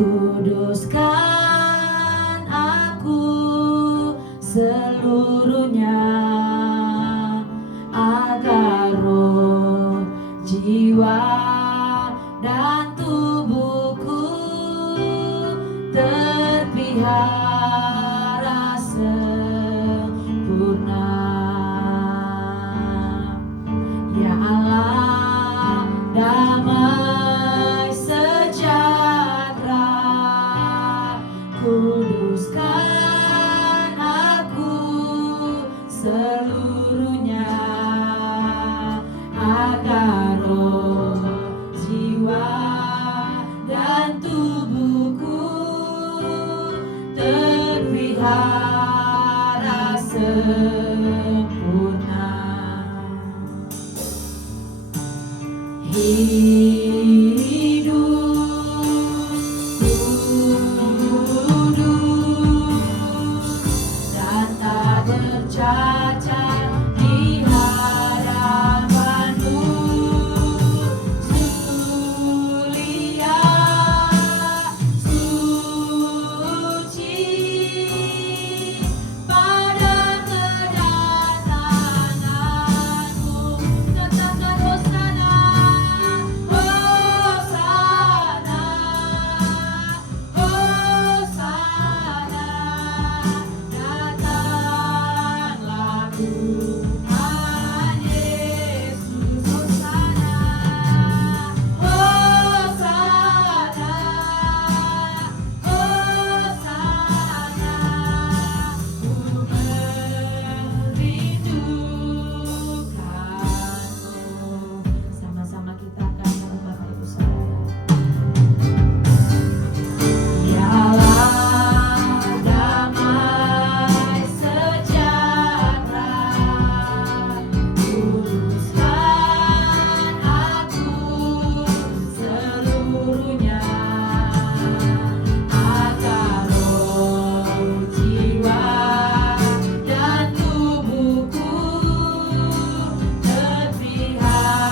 Kuduskan aku seluruhnya, agar roh, jiwa, dan tubuhku terpelihara sempurna. Ya Allah, damai sejahtera, kuduskan aku seluruhnya, agar roh, jiwa, dan tubuhku terpelihara sempurna. Hidup kudus dan tak bercacat di hadapan-Mu, mulia, suci pada kedatangan-Mu. Katakan Hosana, Hosana, Hosana, datanglah Tuhan Yesus. Hosana, Hosana, Hosana, ku merindukanmu. Sama-sama kita akan Bapak Ibu Saudara. Ya Allah, damai sejahtera, kuduskan aku seluruhnya, agar roh, jiwa, dan tubuhku terpelihara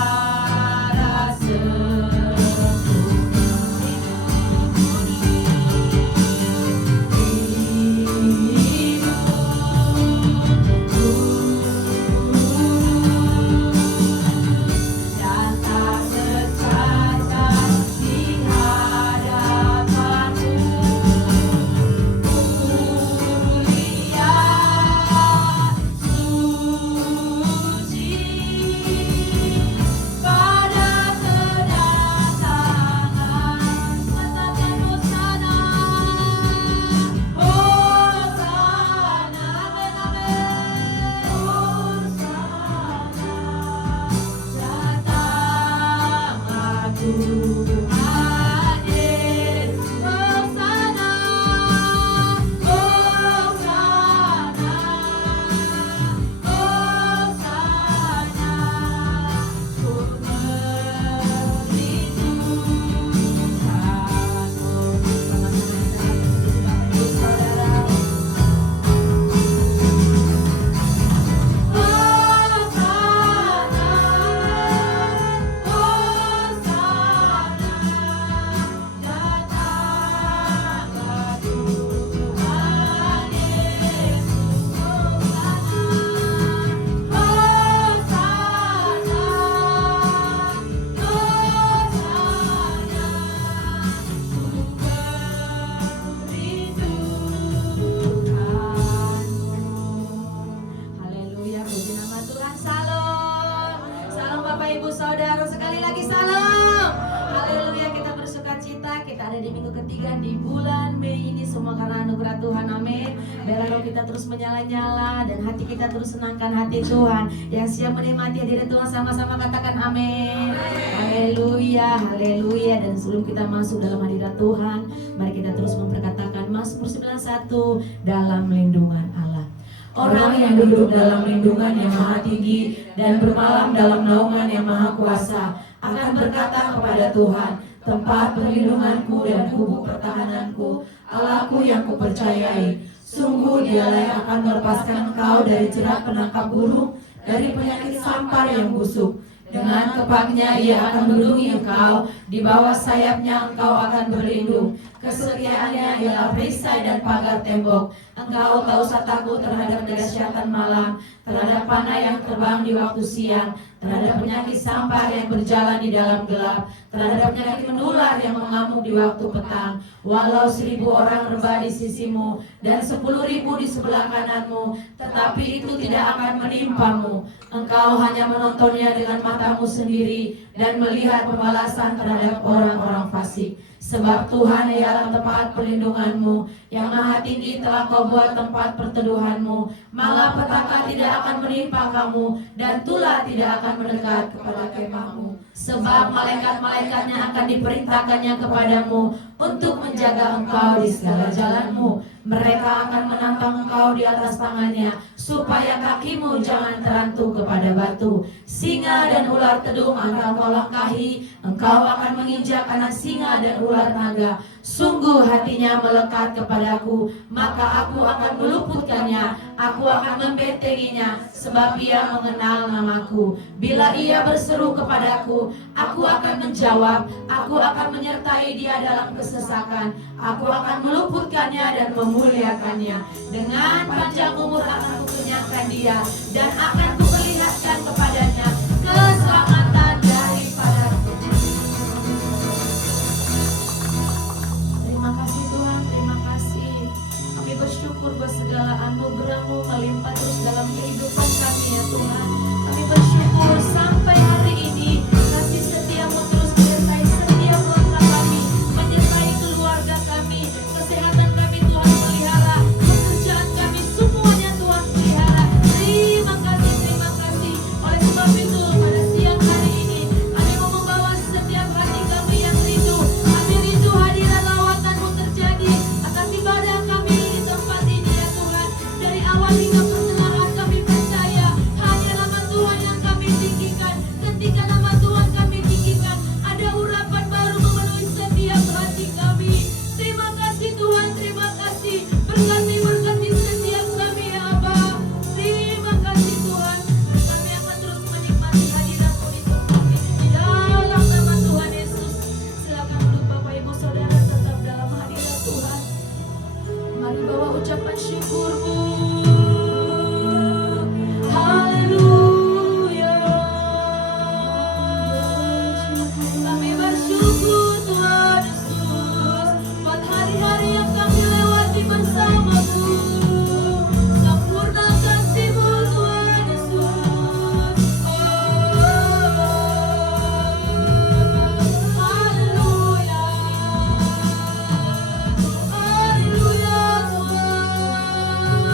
dan tak bercacat di hadapan-Mu, mulia, suci pada kedatangan. Katakan Hosana, Hosana, amin, amin. Hosana, datanglah Tuhan Yesus. Hosana, Hosana, Hosana, ku merindukanmu. Saudara, haleluya, puji nama Tuhan. Salam, salam Bapak Ibu Saudara, sekali lagi salam. Haleluya, kita bersukacita, kita ada di minggu ketiga di bulan Mei ini, semua karena anugerah Tuhan, amin. Biarlah roh kita terus menyala-nyala dan hati kita terus senangkan hati Tuhan. Yang siap menikmati hadirat Tuhan, sama-sama katakan amin. Haleluya, haleluya. Dan sebelum kita masuk dalam hadirat Tuhan, mari kita terus memperkatakan Mazmur 91, dalam lindungan Allah. Orang yang duduk dalam lindungan yang maha tinggi dan bermalam dalam naungan yang maha kuasa akan berkata kepada Tuhan, tempat perlindunganku dan gubuk pertahananku, Allahku yang kupercayai. Sungguh Dialah yang akan melepaskan engkau dari jerat penangkap burung, dari penyakit sampar yang busuk. Dengan kepaknya ia akan melindungi engkau, di bawah sayapnya engkau akan berlindung. Kesetiaannya ialah perisai dan pagar tembok. Engkau tak usah takut terhadap dahsyatan malam, terhadap panah yang terbang di waktu siang, terhadap penyakit sampar yang berjalan di dalam gelap, terhadap penyakit menular yang mengamuk di waktu petang. Walau 1000 orang rebah di sisimu dan 10.000 di sebelah kananmu, tetapi itu tidak akan menimpamu. Engkau hanya menontonnya dengan matamu sendiri dan melihat pembalasan terhadap orang-orang fasik. Sebab Tuhan ialah tempat perlindunganmu, yang maha tinggi telah kau buat tempat perteduhanmu. Malapetaka tidak akan menimpa kamu, dan tulah tidak akan mendekat kepada kemahmu. Sebab malaikat-malaikatnya akan diperintahkannya kepadamu untuk menjaga engkau di segala jalanmu. Mereka akan menantang engkau di atas tangannya, supaya kakimu jangan terantuk kepada batu. Singa dan ular tedung akan kau langkahi, engkau akan menginjak anak singa dan ular naga. Sungguh hatinya melekat kepadaku, maka aku akan meluputkannya, aku akan membentenginya, sebab ia mengenal namaku. Bila ia berseru kepadaku, aku akan menjawab, aku akan menyertai dia dalam kesesakan, aku akan meluputkannya dan memuliakannya. Dengan panjang umur akan kukenyangkan dia, dan akan kuperlihatkan kepadanya keselamatan daripadaku. Terima kasih Tuhan, terima kasih. Kami bersyukur bahwa segala anugerah-Mu melimpah terus dalam kehidupan kami ya Tuhan. Kami bersyukur sampai hari ini kasih setia-Mu terus menyertai setiap langkah kami, menyertai keluarga kami, kesehatan kami Tuhan pelihara, pekerjaan kami semuanya Tuhan pelihara. Terima kasih. Oleh sebab itu pada siang hari ini kami mau membawa setiap hati kami yang rindu. Kami rindu hadirat lawatan-Mu terjadi atas ibadah kami di tempat ini ya Tuhan. Dari awal hingga pertengahan kami percaya hanya nama Tuhan yang kami tinggikan. Ketika nama Tuhan kami tinggikan, ada urapan baru memenuhi setiap hati kami. Terima kasih Tuhan, terima kasih. Berkati setiap kami ya Aba. Terima kasih Tuhan. Kami akan terus menikmati hadirat-Mu di tempat ini. Di dalam nama Tuhan Yesus. Silakan duduk Bapak Ibu Saudara tetap dalam hadirat Tuhan. Mari bawa ucapan syukur-Mu. Haleluya. Kami bersyukur Tuhan Yesus buat hari-hari yang kami lewati bersama-Mu. Sempurna kasih-Mu Tuhan Yesus. Haleluya. Haleluya Tuhan.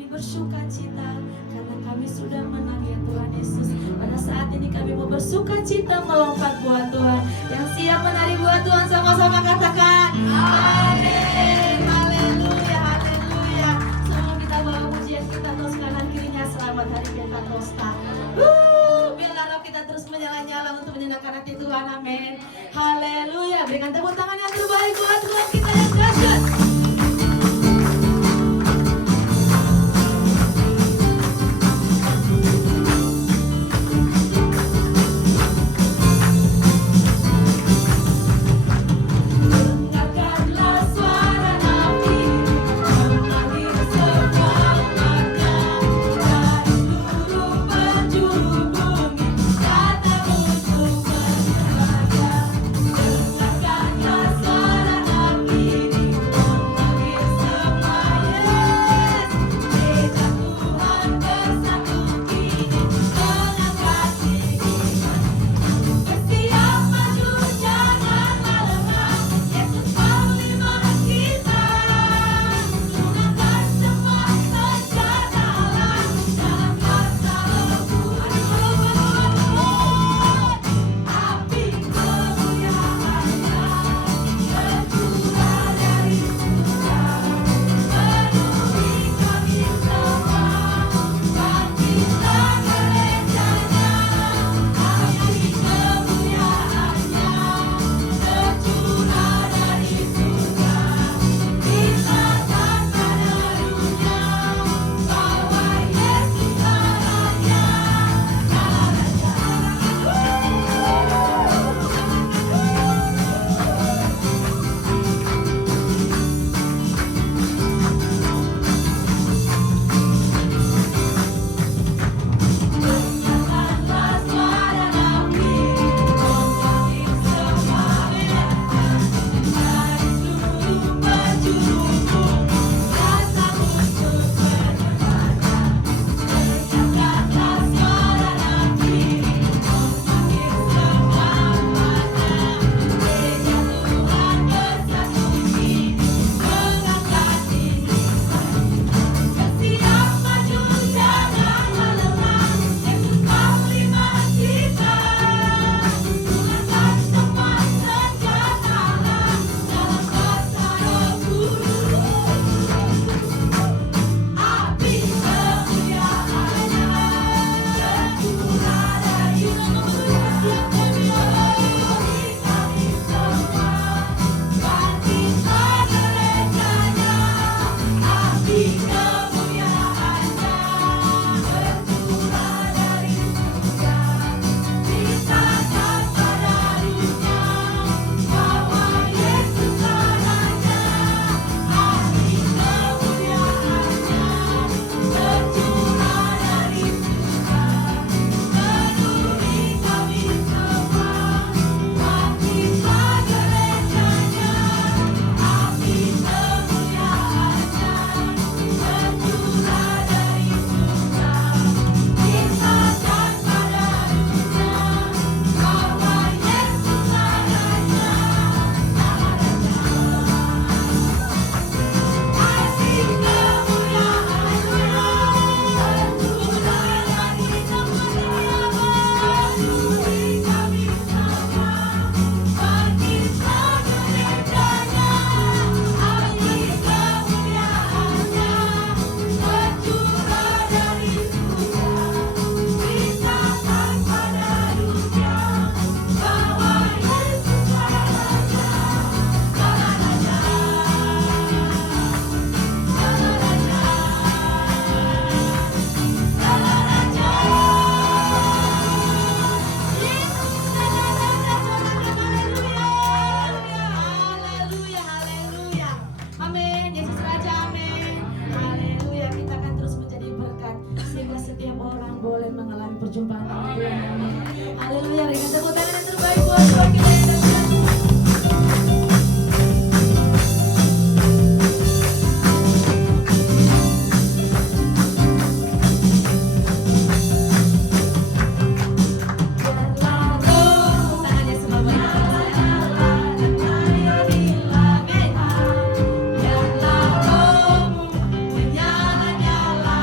kami bersuka cita karena kami sudah menang ya Tuhan Yesus. Pada saat ini kami mau bersuka cita melompat buat Tuhan. Yang siap menari buat Tuhan sama-sama katakan amin. Haleluya, haleluya. Semua kita bawa pujian kita terus kanan kirinya. Selamat hari Pentakosta. Biarlah roh kita terus menyala-nyala untuk menyenangkan hati Tuhan. Amin. Haleluya. Berikan tepuk tangan yang terbaik buat Tuhan kita yang dahsyat. perjumpaan dengan Tuhan. Haleluya, berikan tepuk tangan yang terbaik buat Tuhan kita yang dahsyat. Menyala-nyala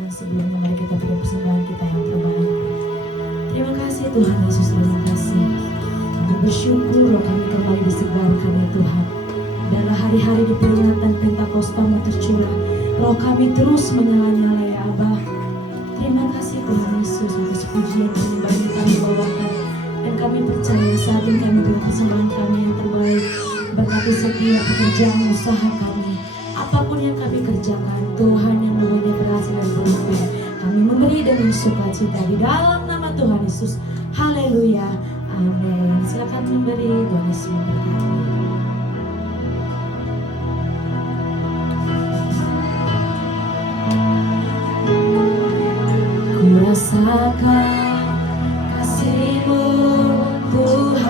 Dan sebelumnya mari kita beri persembahan kita yang terbaik. Terima kasih Tuhan Yesus, terima kasih. Kami bersyukur roh kami kembali disegarkan ya Tuhan. Dalam hari-hari di peringatan Pentakosta tercurah, roh kami terus menyala-nyala ya Abah. Terima kasih Tuhan Yesus atas pujian penyembahan yang kami bawakan. Dan kami percaya saat ini kami beri persembahan kami yang terbaik. Berkati setiap pekerjaan usaha kami. Apapun yang kami kerjakan, Tuhan yang membuatnya berhasil dan berhasil. Kami memberi dengan sukacita di dalam nama Tuhan Yesus. Haleluya. Amin. Silakan memberi, Tuhan Yesus memberkati. Ku rasakan kasih-Mu Tuhan.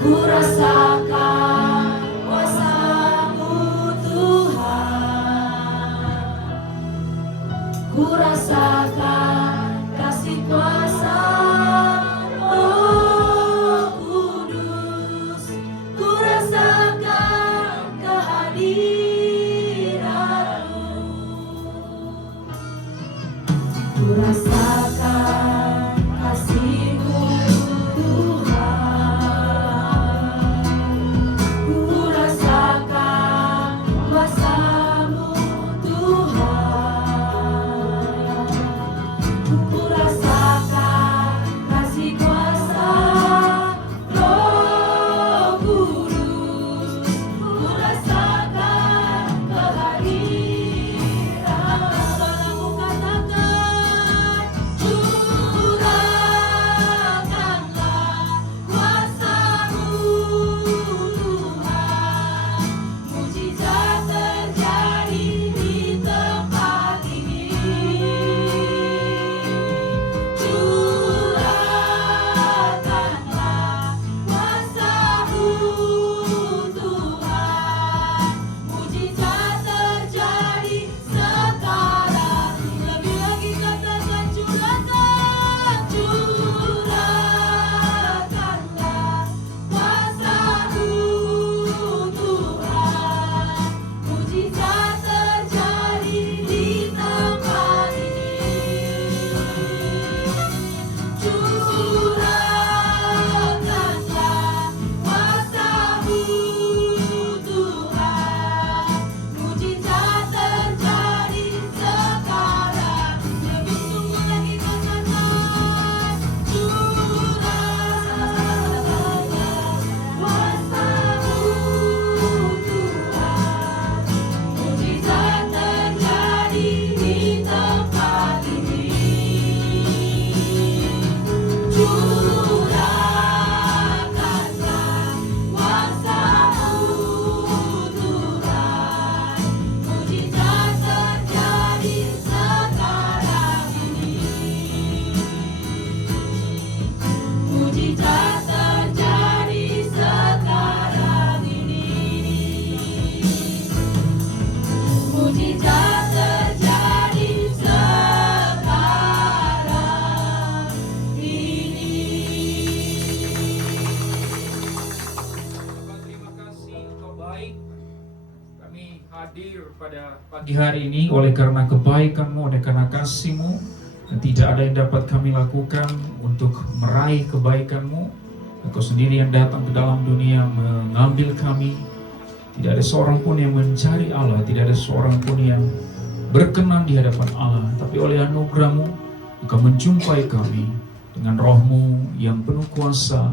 Ku rasakan kuasa-Mu Tuhan. Ku rasakan kasih kuasa Roh Kudus. Ku rasakan kehadiran-Mu. Ku rasakan kasih-Mu Tuhan. Ku rasakan kuasa-Mu Tuhan. Ku rasakan kasih kuasa Roh Kudus. Ku rasakan kehadiran. Kalau katakan curahkanlah kuasa-Mu Tuhan. Mujizat terjadi di tempat ini. Curahkanlah kuasa-Mu Tuhan. Mujizat terjadi sekarang. Lebih lagi katakan curahkanlah kuasa-Mu Tuhan. Mujizat terjadi di tempat ini. Curahkanlah kuasa-Mu Tuhan. Mujizat terjadi sekarang. Lebih sungguh lagi katakan curahkanlah kuasa-Mu Tuhan. Mujizat terjadi di tempat ini. Curahkanlah kuasa-Mu Tuhan. Mujizat terjadi sekarang ini. Mujizat terjadi sekarang ini. Mujizat terjadi sekarang ini. Terima kasih, Engkau baik. Kami hadir pada pagi hari ini oleh karena kebaikan-Mu, oleh karena kasih-Mu. Dan tidak ada yang dapat kami lakukan untuk meraih kebaikan-Mu. Engkau sendiri yang datang ke dalam dunia mengambil kami. Tidak ada seorang pun yang mencari Allah, tidak ada seorang pun yang berkenan di hadapan Allah. Tapi oleh anugerah-Mu, Engkau menjumpai kami dengan Roh-Mu yang penuh kuasa.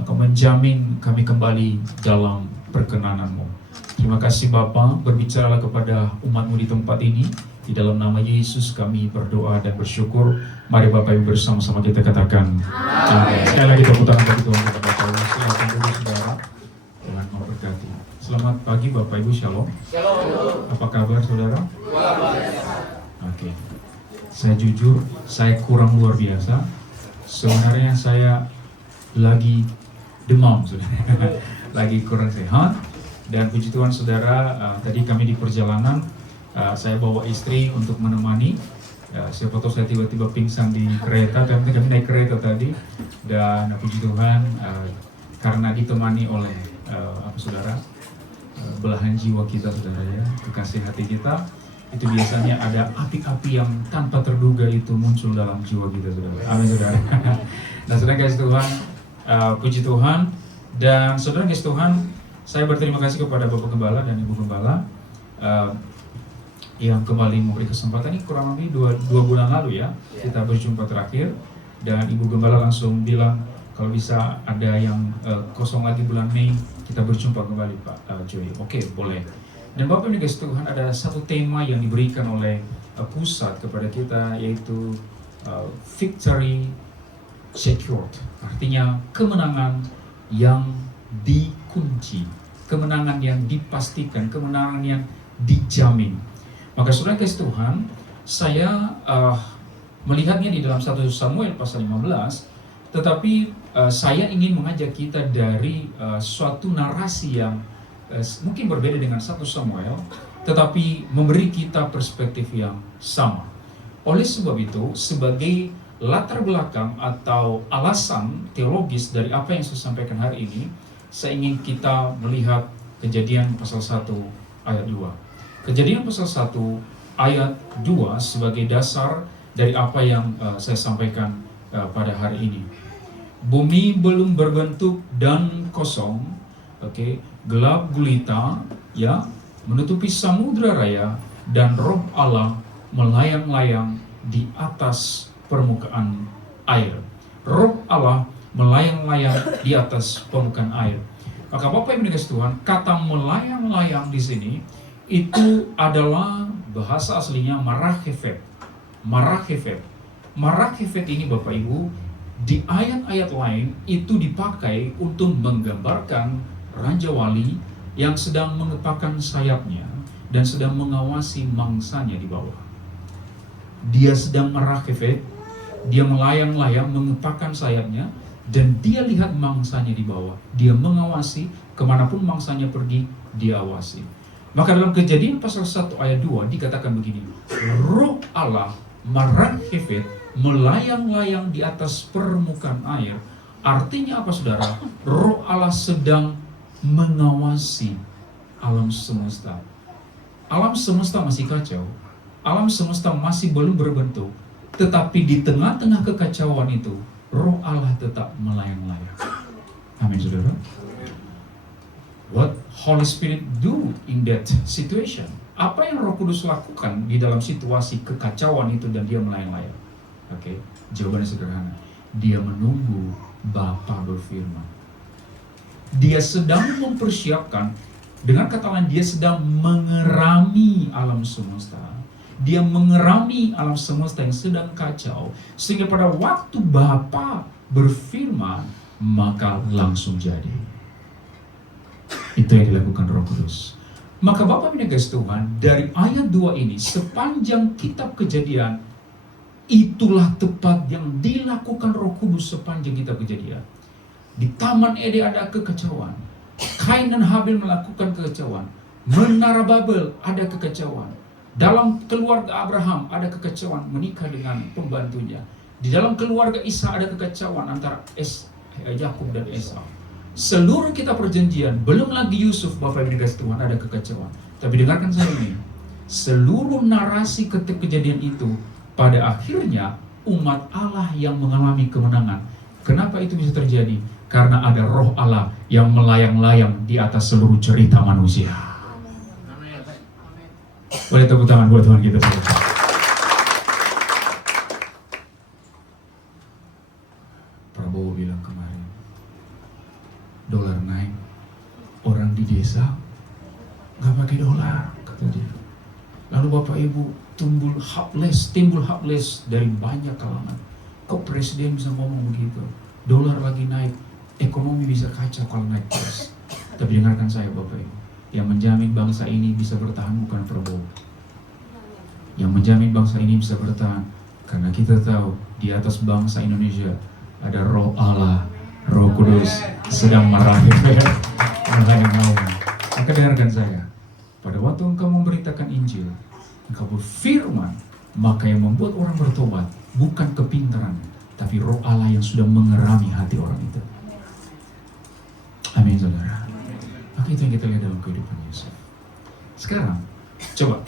Engkau menjamin kami kembali dalam perkenanan-Mu. Terima kasih Bapa, berbicaralah kepada umat-Mu di tempat ini. Di dalam nama Yesus kami berdoa dan bersyukur. Mari Bapak Ibu bersama-sama kita katakan amin. Sekali lagi tepuk tangan bagi Tuhan kepada Bapak Ibu. Silakan dulu saudara. Tuhan memberkati. Selamat pagi Bapak Ibu, Shalom. Shalom. Apa kabar saudara? Luar biasa. Oke. Saya jujur, saya kurang luar biasa. Sebenarnya saya lagi demam saudara. Lagi kurang sehat. Dan puji Tuhan saudara, tadi kami di perjalanan, saya bawa istri untuk menemani. Siapa tahu saya tiba-tiba pingsan di kereta, kami naik kereta tadi. Dan puji Tuhan, karena ditemani oleh saudara, belahan jiwa kita, saudara ya, kekasih hati kita, itu biasanya ada api-api yang tanpa terduga itu muncul dalam jiwa kita, saudara. Amin, saudara. Nah, saudara kasih Tuhan, puji Tuhan. Dan saudara kasih Tuhan, saya berterima kasih kepada Bapak Gembala dan Ibu Gembala yang kembali memberi kesempatan. Ini kurang lebih dua bulan lalu ya, kita berjumpa terakhir. Dan Ibu Gembala langsung bilang, kalau bisa ada yang kosong lagi bulan Mei, kita berjumpa kembali Pak Joy. Oke, boleh. Dan Bapak ini guys, Tuhan, ada satu tema yang diberikan oleh pusat kepada kita, yaitu victory secured. Artinya kemenangan yang dikunci, kemenangan yang dipastikan, kemenangan yang dijamin. Maka saudara kasih Tuhan, saya melihatnya di dalam 1 Samuel pasal 15, tetapi saya ingin mengajak kita dari suatu narasi yang mungkin berbeda dengan 1 Samuel, tetapi memberi kita perspektif yang sama. Oleh sebab itu, sebagai latar belakang atau alasan teologis dari apa yang saya sampaikan hari ini, saya ingin kita melihat Kejadian pasal 1 ayat 2. Kejadian pasal 1 ayat 2 sebagai dasar dari apa yang saya sampaikan pada hari ini. Bumi belum berbentuk dan kosong, gelap gulita, ya, menutupi samudra raya, dan Roh Allah melayang-layang di atas permukaan air. Roh Allah melayang-layang di atas permukaan air. Maka Bapak Ibu dikasih Tuhan, kata melayang-layang di sini itu adalah bahasa aslinya marachefet. Marachefet ini Bapak Ibu di ayat-ayat lain itu dipakai untuk menggambarkan Raja Wali yang sedang mengepakkan sayapnya dan sedang mengawasi mangsanya di bawah. Dia sedang marachefet, dia melayang-layang mengepakkan sayapnya, dan dia lihat mangsanya di bawah. Dia mengawasi, kemanapun mangsanya pergi, dia awasi. Maka dalam Kejadian pasal 1 ayat 2 dikatakan begini, Roh Allah marachefet, melayang-layang di atas permukaan air. Artinya apa saudara? Roh Allah sedang mengawasi alam semesta. Alam semesta masih kacau, alam semesta masih belum berbentuk, tetapi di tengah-tengah kekacauan itu, Roh Allah tetap melayang-layang. Amin, saudara. What Holy Spirit do in that situation? Apa yang Roh Kudus lakukan di dalam situasi kekacauan itu dan dia melayang-layang? Jawabannya sederhana. Dia menunggu Bapa berfirman. Dia sedang mempersiapkan, dengan kata lain, dia sedang mengerami alam semesta. Dia mengerami alam semesta yang sedang kacau, sehingga pada waktu Bapa berfirman, maka langsung jadi. Itu yang dilakukan Roh Kudus. Maka Bapak Ibu dikasih Tuhan, dari ayat 2 ini, sepanjang kitab Kejadian, itulah tepat yang dilakukan Roh Kudus sepanjang kitab Kejadian. Di Taman Eden ada kekacauan, Kain dan Habil melakukan kekacauan, Menara Babel ada kekacauan, dalam keluarga Abraham ada kekacauan menikah dengan pembantunya, di dalam keluarga Isa ada kekacauan antara Yakub dan Esau. Seluruh kitab perjanjian, belum lagi Yusuf, Bapak Ibu dikasih Tuhan, ada kekacauan. Tapi dengarkan saya ini, seluruh narasi kejadian itu pada akhirnya umat Allah yang mengalami kemenangan. Kenapa itu bisa terjadi? Karena ada Roh Allah yang melayang-layang di atas seluruh cerita manusia. Boleh tepuk tangan buat Tuhan kita semua. Prabowo bilang kemarin, dolar naik, orang di desa nggak pakai dolar, kata dia. Lalu Bapak Ibu timbul hopeless dari banyak kalangan. Kok presiden bisa ngomong begitu? Dolar lagi naik, ekonomi bisa kacau kalau naik terus. Tapi dengarkan saya Bapak Ibu, yang menjamin bangsa ini bisa bertahan bukan Prabowo. Yang menjamin bangsa ini bisa bertahan karena kita tahu di atas bangsa Indonesia ada Roh Allah, Roh Kudus sedang merahimkan. Maka dengarkan saya, pada waktu engkau memberitakan Injil, engkau berfirman, maka yang membuat orang bertobat bukan kepintaran, tapi Roh Allah yang sudah mengerami hati orang itu. Amin, saudara. Maka Maka itu yang kita lihat dalam kehidupan Yusuf. Sekarang, coba,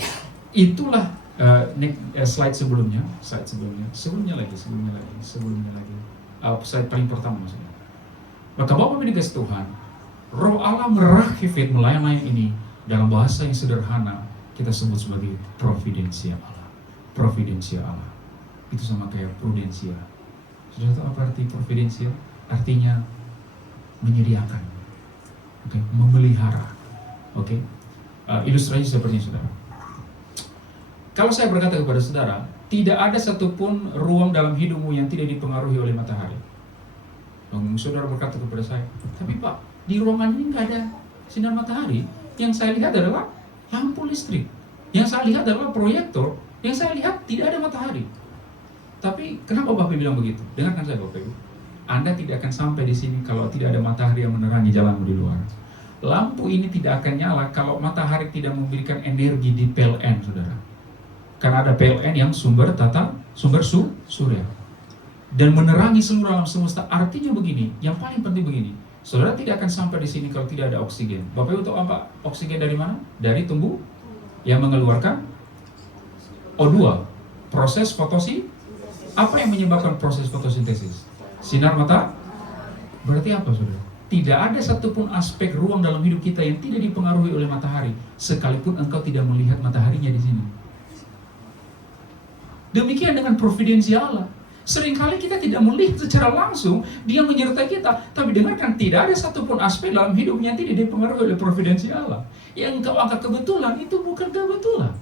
itulah slide sebelumnya lagi. Slide paling pertama maksudnya. Maka Bapak Ibu dikasih Tuhan, Roh Allah merakifit melayang-layang ini dalam bahasa yang sederhana kita sebut sebagai providensia Allah. Providensia Allah. Itu sama kayak prudensia. Sudah tahu apa arti providensia? Artinya menyediakan, memelihara. Ilustrasi seperti ini, saudara. Kalau saya berkata kepada saudara, tidak ada satupun ruang dalam hidupmu yang tidak dipengaruhi oleh matahari. Saudara berkata kepada saya, tapi Pak, di ruangan ini nggak ada sinar matahari. Yang saya lihat adalah lampu listrik. Yang saya lihat adalah proyektor. Yang saya lihat tidak ada matahari. Tapi kenapa Bapak bilang begitu? Dengarkan saya Bapak Ibu. Anda tidak akan sampai di sini kalau tidak ada matahari yang menerangi jalanmu di luar. Lampu ini tidak akan nyala kalau matahari tidak memberikan energi di PLN, saudara. Karena ada PLN yang sumber surya. Dan menerangi seluruh alam semesta. Artinya begini, yang paling penting begini. Saudara tidak akan sampai di sini kalau tidak ada oksigen. Bapak Ibu tahu apa oksigen dari mana? Dari tumbuh yang mengeluarkan O2. Proses fotosintesis. Apa yang menyebabkan proses fotosintesis? Sinar mata. Berarti apa, saudara? Tidak ada satupun aspek ruang dalam hidup kita yang tidak dipengaruhi oleh matahari, sekalipun engkau tidak melihat mataharinya di sini. Demikian dengan providensi Allah. Seringkali kita tidak melihat secara langsung Dia menyertai kita, tapi dengarkan, tidak ada satupun aspek dalam hidupnya yang tidak dipengaruhi oleh providensi Allah. Yang engkau anggap kebetulan itu bukan kebetulan.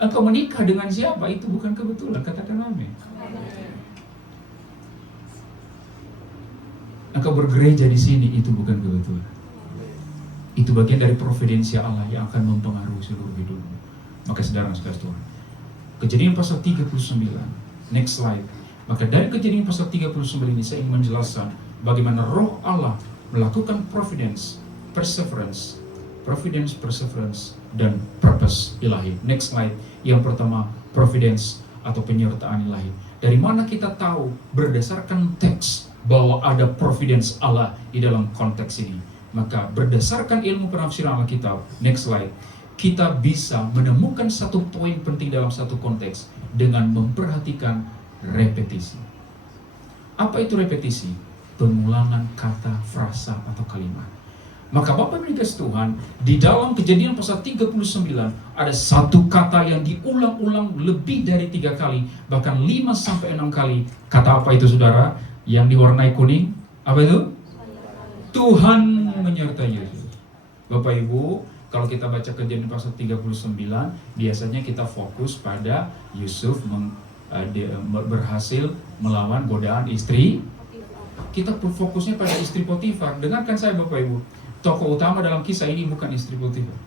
Engkau menikah dengan siapa itu bukan kebetulan. Katakan amin. Engkau bergereja di sini itu bukan kebetulan. Itu bagian dari providensi Allah yang akan mempengaruhi seluruh hidupmu. Maka saudara-saudara Tuhan, Kejadian pasal 39. Next slide. Maka dari Kejadian pasal 39 ini saya ingin menjelaskan bagaimana Roh Allah melakukan providence, perseverance, dan purpose ilahi. Next slide. Yang pertama, providence atau penyertaan ilahi. Dari mana kita tahu berdasarkan teks bahwa ada providence Allah di dalam konteks ini? Maka berdasarkan ilmu penafsiran Alkitab, next slide, kita bisa menemukan satu poin penting dalam satu konteks dengan memperhatikan repetisi. Apa itu repetisi? Pengulangan kata, frasa, atau kalimat. Maka Bapak Ibu dikasih Tuhan, di dalam Kejadian pasal 39 ada satu kata yang diulang-ulang lebih dari 3 kali, bahkan 5-6 kali. Kata apa itu, saudara? Yang diwarnai kuning, apa itu? Tuhan menyertai Yesus. Bapak Ibu, kalau kita baca Kejadian pasal 39, biasanya kita fokus pada Yusuf berhasil melawan godaan istri. Kita fokusnya pada istri Potifar. Dengarkan saya Bapak Ibu, tokoh utama dalam kisah ini bukan istri Potifar.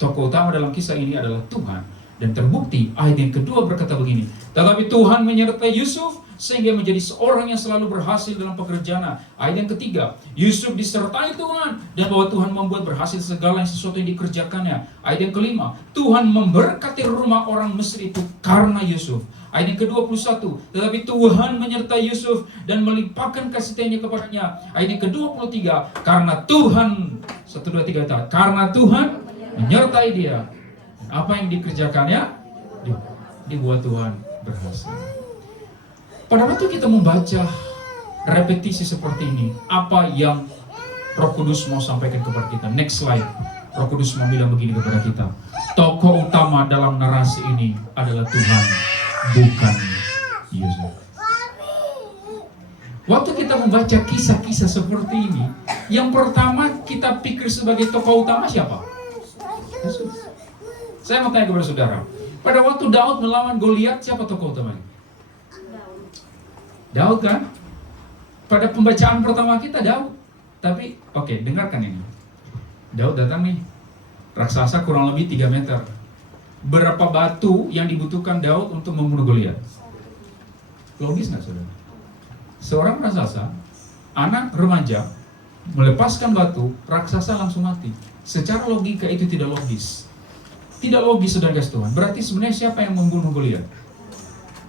Tokoh utama dalam kisah ini adalah Tuhan. Dan terbukti ayat yang kedua berkata begini, tetapi Tuhan menyertai Yusuf sehingga menjadi seorang yang selalu berhasil dalam pekerjaannya. Ayat yang ketiga, Yusuf disertai Tuhan dan bahwa Tuhan membuat berhasil segala sesuatu yang dikerjakannya. Ayat yang kelima, Tuhan memberkati rumah orang Mesir itu karena Yusuf. Ayat yang ke-21, tetapi Tuhan menyertai Yusuf dan melimpahkan kasih sayangnya kepadanya. Ayat yang ke-23, karena Tuhan, 1, 2, 3 kata, karena Tuhan menyertai dia. Apa yang dikerjakannya? Dibuat Tuhan berhasil. Pada waktu kita membaca repetisi seperti ini, apa yang Roh Kudus mau sampaikan kepada kita? Next slide. Roh Kudus mau bilang begini kepada kita. Tokoh utama dalam narasi ini adalah Tuhan, bukan Yusuf. Waktu kita membaca kisah-kisah seperti ini, yang pertama kita pikir sebagai tokoh utama siapa? Yesus. Saya mau tanya kepada saudara, pada waktu Daud melawan Goliat, siapa tokoh utamanya? Daud kan? Pada pembacaan pertama kita Daud. Tapi oke, dengarkan ini. Daud datang nih, raksasa kurang lebih 3 meter. Berapa batu yang dibutuhkan Daud untuk membunuh Goliat? Logis nggak saudara? Seorang raksasa, anak remaja, melepaskan batu, raksasa langsung mati. Secara logika itu tidak logis. Tidak logis, saudara kasih Tuhan. Berarti sebenarnya siapa yang membunuh Goliat?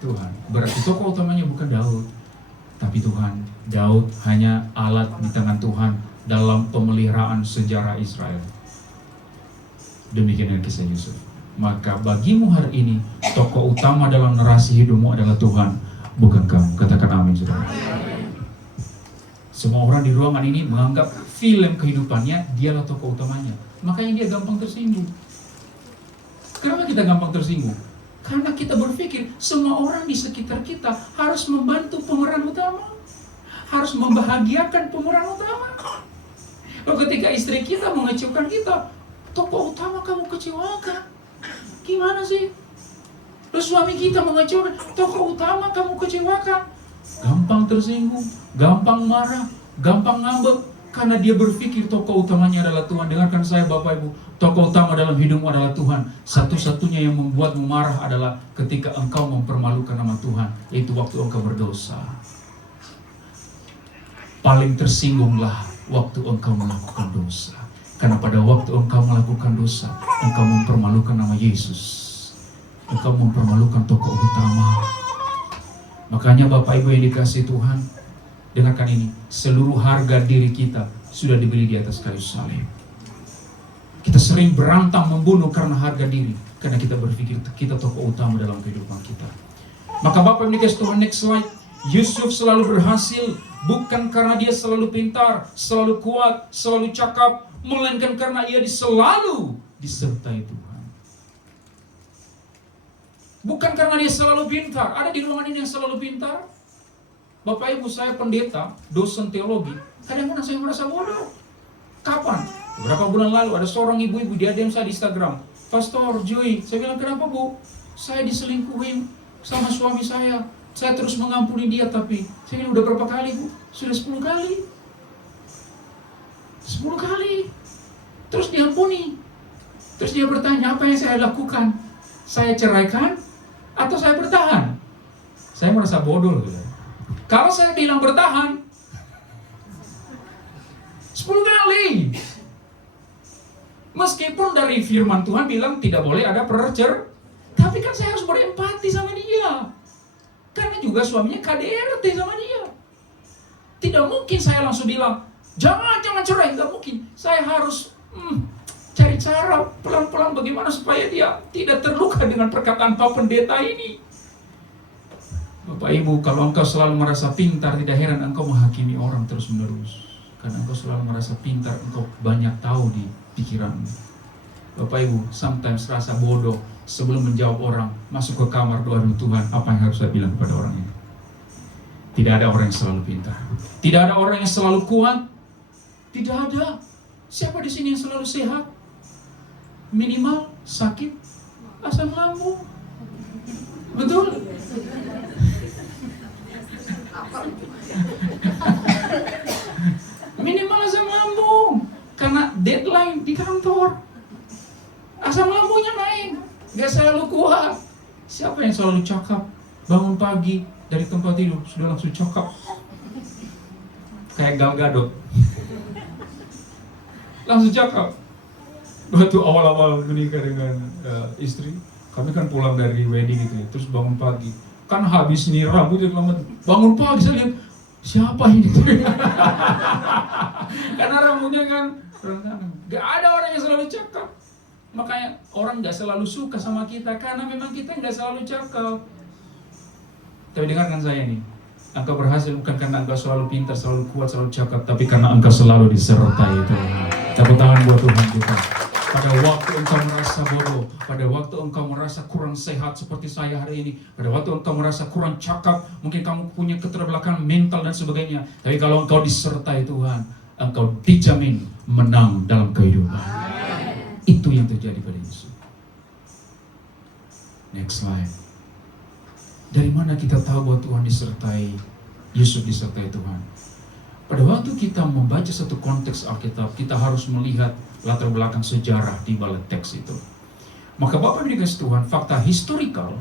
Tuhan. Berarti tokoh utamanya bukan Daud, tapi Tuhan. Daud hanya alat di tangan Tuhan dalam pemeliharaan sejarah Israel. Demikian dengan kisah Yusuf. Maka bagimu hari ini, tokoh utama dalam narasi hidupmu adalah Tuhan, bukan kamu. Katakan amin, saudara. Semua orang di ruangan ini menganggap film kehidupannya dialah tokoh utamanya. Makanya dia gampang tersinggung. Kenapa kita gampang tersinggung? Karena kita berpikir semua orang di sekitar kita harus membantu pemeran utama, harus membahagiakan pemeran utama. Lalu ketika istri kita mengecewakan kita, tokoh utama kamu kecewakan. Gimana sih? Lalu suami kita mengecewakan, tokoh utama kamu kecewakan. Gampang tersinggung, gampang marah, gampang ngambek. Karena dia berpikir tokoh utamanya adalah Tuhan. Dengarkan saya Bapak Ibu, tokoh utama dalam hidupmu adalah Tuhan. Satu-satunya yang membuatmu marah adalah ketika engkau mempermalukan nama Tuhan, yaitu waktu engkau berdosa. Paling tersinggunglah waktu engkau melakukan dosa. Karena pada waktu engkau melakukan dosa, engkau mempermalukan nama Yesus. Engkau mempermalukan tokoh utama. Makanya Bapak Ibu yang dikasihi Tuhan, dengarkan ini, seluruh harga diri kita sudah dibeli di atas kayu salib. Kita sering berantang membunuh karena harga diri, karena kita berpikir kita tokoh utama dalam kehidupan kita. Maka Bapak Ibu dikasihi Tuhan, next slide. Yusuf selalu berhasil bukan karena dia selalu pintar, selalu kuat, selalu cakap, melainkan karena ia selalu disertai Tuhan. Bukan karena dia selalu pintar. Ada di ruangan ini yang selalu pintar? Bapak Ibu, saya pendeta, dosen teologi. Kadang-kadang saya merasa bodoh. Kapan? Beberapa bulan lalu ada seorang ibu-ibu, dia DM saya di Instagram. Pastor Joy, saya bilang, kenapa Bu? Saya diselingkuhin sama suami saya. Saya terus mengampuni dia, tapi saya bilang, udah berapa kali Bu? Sudah 10 kali. 10 kali. Terus diampuni. Terus dia bertanya, apa yang saya lakukan? Saya ceraikan atau saya bertahan? Saya merasa bodoh. Kalau saya bilang bertahan 10 kali. Meskipun dari firman Tuhan bilang tidak boleh ada percer, tapi kan saya harus berempati sama dia. Karena juga suaminya KDRT sama dia. Tidak mungkin saya langsung bilang, jangan cerai, nggak mungkin. Saya harus cari cara pelan-pelan bagaimana supaya dia tidak terluka dengan perkataan Pak Pendeta ini. Bapak Ibu, kalau engkau selalu merasa pintar, tidak heran engkau menghakimi orang terus-menerus. Karena engkau selalu merasa pintar, engkau banyak tahu di pikiranmu. Bapak Ibu, sometimes rasa bodoh sebelum menjawab orang, masuk ke kamar doa dengan Tuhan, apa yang harus saya bilang kepada orang ini? Tidak ada orang yang selalu pintar. Tidak ada orang yang selalu kuat. Tidak ada. Siapa di sini yang selalu sehat? Minimal sakit asam lambung. Betul? Minimal asam lambung. Karena deadline di kantor. Asam lambungnya naik. Gak selalu kuat. Siapa yang selalu cakap? Bangun pagi dari tempat tidur sudah langsung cakap. Kayak Gal Gadot. Langsung cakap. Waktu awal-awal menikah dengan istri, kami kan pulang dari wedding gitu ya, terus bangun pagi. Kan habis nih rambutnya lama, bangun pagi saya lihat, siapa ini? Karena rambutnya kan, gak ada orang yang selalu cakap. Makanya orang gak selalu suka sama kita, karena memang kita gak selalu cakap. Tapi dengarkan saya nih, engkau berhasil bukan karena engkau selalu pintar, selalu kuat, selalu cakap, tapi karena engkau selalu disertai Tuhan. Tepuk tangan buat Tuhan kita. Pada waktu engkau merasa bodoh, pada waktu engkau merasa kurang sehat seperti saya hari ini, pada waktu engkau merasa kurang cakap, mungkin kamu punya keterbelakangan mental dan sebagainya, tapi kalau engkau disertai Tuhan, engkau dijamin menang dalam kehidupan. Itu yang terjadi pada Yusuf. Next slide. Dari mana kita tahu bahwa Tuhan disertai, Yusuf disertai Tuhan? Pada waktu kita membaca satu konteks Alkitab, kita harus melihat latar belakang sejarah di balik teks itu. Maka Bapak Ibu dikasihi Tuhan, fakta historikal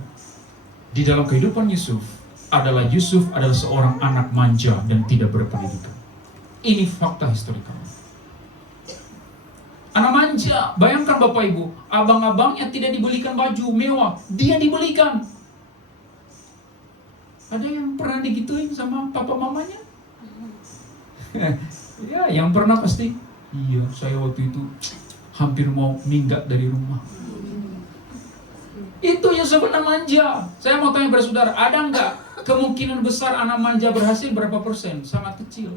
di dalam kehidupan Yusuf adalah seorang anak manja dan tidak berpendidikan. Ini fakta historikal. Anak manja, bayangkan Bapak Ibu, abang-abangnya tidak dibelikan baju mewah, dia dibelikan. Ada yang pernah digituin sama papa mamanya? Ya, yang pernah pasti, iya saya waktu itu hampir mau minggat dari rumah. Itu Yusuf anak manja. Saya mau tanya pada saudara, ada nggak kemungkinan besar anak manja berhasil berapa persen? Sangat kecil.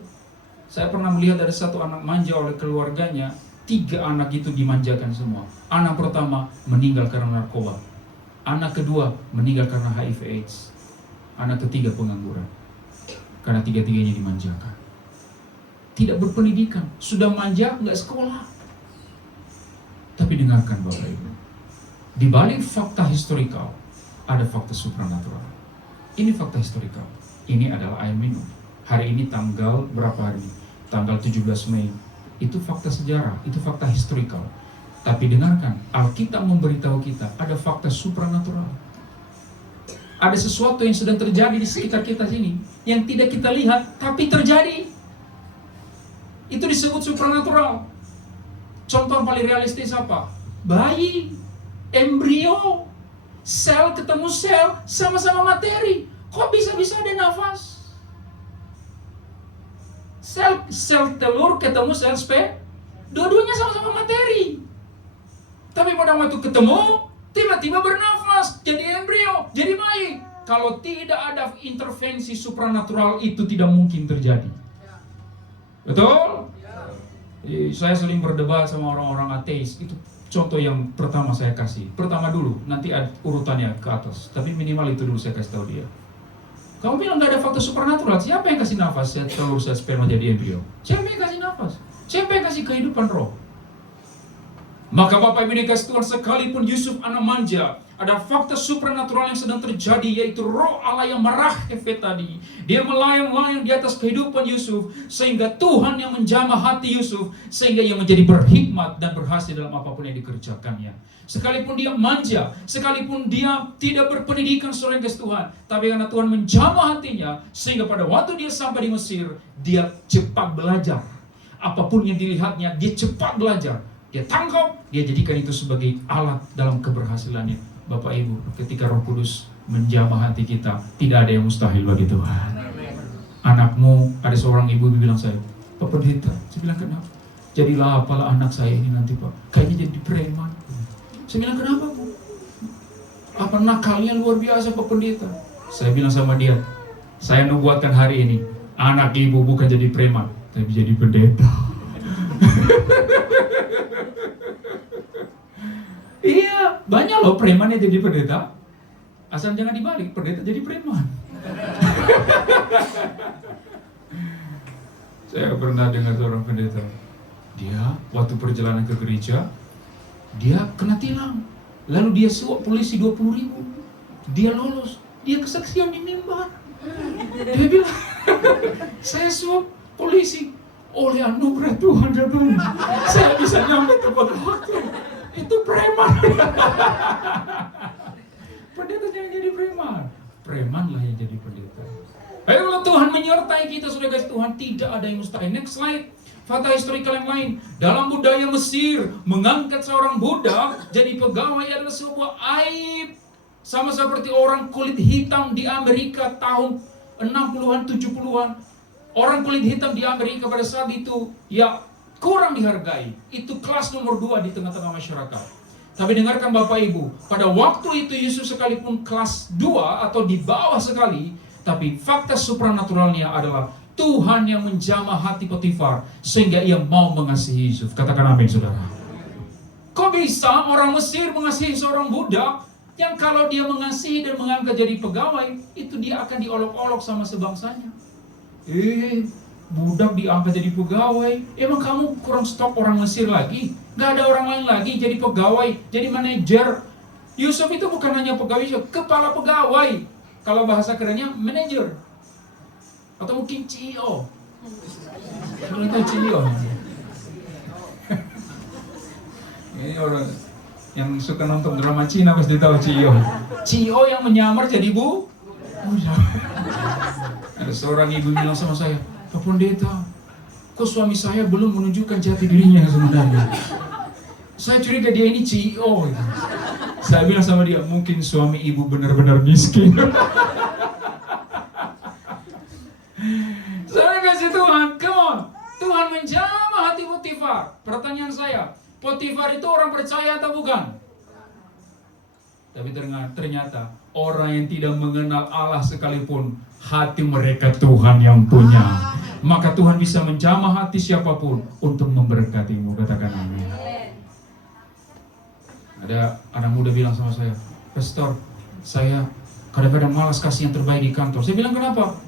Saya pernah melihat ada satu anak manja oleh keluarganya, 3 anak itu dimanjakan semua. Anak pertama meninggal karena narkoba. Anak kedua meninggal karena HIV/AIDS. Anak ketiga pengangguran. Karena 3-tiganya dimanjakan. Tidak berpendidikan, sudah manja, nggak sekolah. Tapi dengarkan Bapak Ibu, di balik fakta historikal ada fakta supranatural. Ini fakta historikal. Ini adalah air minum. Hari ini tanggal berapa hari ini? Tanggal 17 Mei. Itu fakta sejarah, itu fakta historikal. Tapi dengarkan, Alkitab memberitahu kita ada fakta supranatural. Ada sesuatu yang sedang terjadi di sekitar kita sini yang tidak kita lihat, tapi terjadi. Itu disebut supranatural. Contoh yang paling realistis apa? Bayi, embrio, sel ketemu sel, sama-sama materi. Kok bisa-bisa ada nafas? Sel telur ketemu sel sperma, dua-duanya sama-sama materi. Tapi pada waktu ketemu, tiba-tiba bernafas, jadi embrio, jadi bayi. Kalau tidak ada intervensi supranatural, itu tidak mungkin terjadi. Betul? Saya sering berdebat sama orang-orang ateis. Itu contoh yang pertama saya kasih. Pertama dulu, nanti urutannya ke atas. Tapi minimal itu dulu saya kasih tahu dia. Kamu bilang gak ada fakta supernatural. Siapa yang kasih nafas? Saya telur, saya sperma jadi embrio. Siapa yang kasih nafas? Siapa yang kasih kehidupan roh? Maka Bapak Ibu dikasih Tuhan, sekalipun Yusuf anak manja, ada fakta supernatural yang sedang terjadi, yaitu roh Allah yang merahef tadi. Dia melayang-layang di atas kehidupan Yusuf, sehingga Tuhan yang menjamah hati Yusuf, sehingga ia menjadi berhikmat dan berhasil dalam apapun yang dikerjakannya. Sekalipun dia manja, sekalipun dia tidak berpendidikan seorang kasih Tuhan, tapi karena Tuhan menjamah hatinya, sehingga pada waktu dia sampai di Mesir, dia cepat belajar. Apapun yang dilihatnya, dia cepat belajar. Dia tangkap, dia jadikan itu sebagai alat dalam keberhasilannya. Bapak Ibu, ketika Roh Kudus menjamah hati kita, tidak ada yang mustahil bagi Tuhan. Anakmu, ada seorang ibu bilang saya, Pak Pendeta, saya bilang kenapa? Jadilah apalah anak saya ini nanti Pak, kayaknya jadi preman. Saya bilang kenapa Bu? Apa nakalnya luar biasa Pak Pendeta? Saya bilang sama dia, saya nubuatkan hari ini, anak ibu bukan jadi preman, tapi jadi pendeta. Iya, banyak loh preman yang jadi pendeta. Asal jangan dibalik, pendeta jadi preman. Saya pernah dengar seorang pendeta. Dia waktu perjalanan ke gereja, dia kena tilang. Lalu dia suap polisi 20.000. Dia lolos, dia kesaksian di mimbar. Dia bilang, saya suap polisi. Oleh anugerah Tuhan katanya, saya bisa nyampe tepat waktu. Itu preman. Pendeta jangan jadi preman. Premanlah yang jadi pendeta. Ayo kalau Tuhan menyertai kita, saudara kasih Tuhan, tidak ada yang mustahil. Next slide. Fakta historikal yang lain. Dalam budaya Mesir, mengangkat seorang budak jadi pegawai adalah sebuah aib. Sama seperti orang kulit hitam di Amerika tahun 60-an, 70-an. Orang kulit hitam di Amerika pada saat itu ya kurang dihargai. Itu kelas nomor 2 di tengah-tengah masyarakat. Tapi dengarkan Bapak Ibu, pada waktu itu Yusuf sekalipun kelas 2 atau di bawah sekali, tapi fakta supranaturalnya adalah Tuhan yang menjamah hati Potifar sehingga ia mau mengasihi Yusuf. Katakan amin saudara. Kok bisa orang Mesir mengasihi seorang budak yang kalau dia mengasihi dan mengangkat jadi pegawai, itu dia akan diolok-olok sama sebangsanya. Budak diangkat jadi pegawai, emang kamu kurang stok orang Mesir lagi? Gak ada orang lain lagi jadi pegawai, jadi manajer. Yusuf itu bukan hanya pegawai, kepala pegawai. Kalau bahasa kerennya manajer. Atau mungkin CEO. Kalau itu CEO. Ini orang yang suka nonton drama Cina pasti tahu CEO. CEO yang menyamar jadi budak. Ada seorang ibu bilang sama saya, Pak Pendeta, kok suami saya belum menunjukkan jati dirinya sebenarnya? Saya curiga dia ini CEO. Saya bilang sama dia, mungkin suami ibu benar-benar miskin. Saya kasih Tuhan, come on. Tuhan menjamah hati Potifar. Pertanyaan saya, Potifar itu orang percaya atau bukan? Tapi ternyata orang yang tidak mengenal Allah sekalipun, hati mereka Tuhan yang punya. Maka Tuhan bisa menjamah hati siapapun untuk memberkatimu. Katakan amin. Ada anak muda bilang sama saya, Pastor, saya kadang-kadang malas kasih yang terbaik di kantor. Saya bilang, kenapa?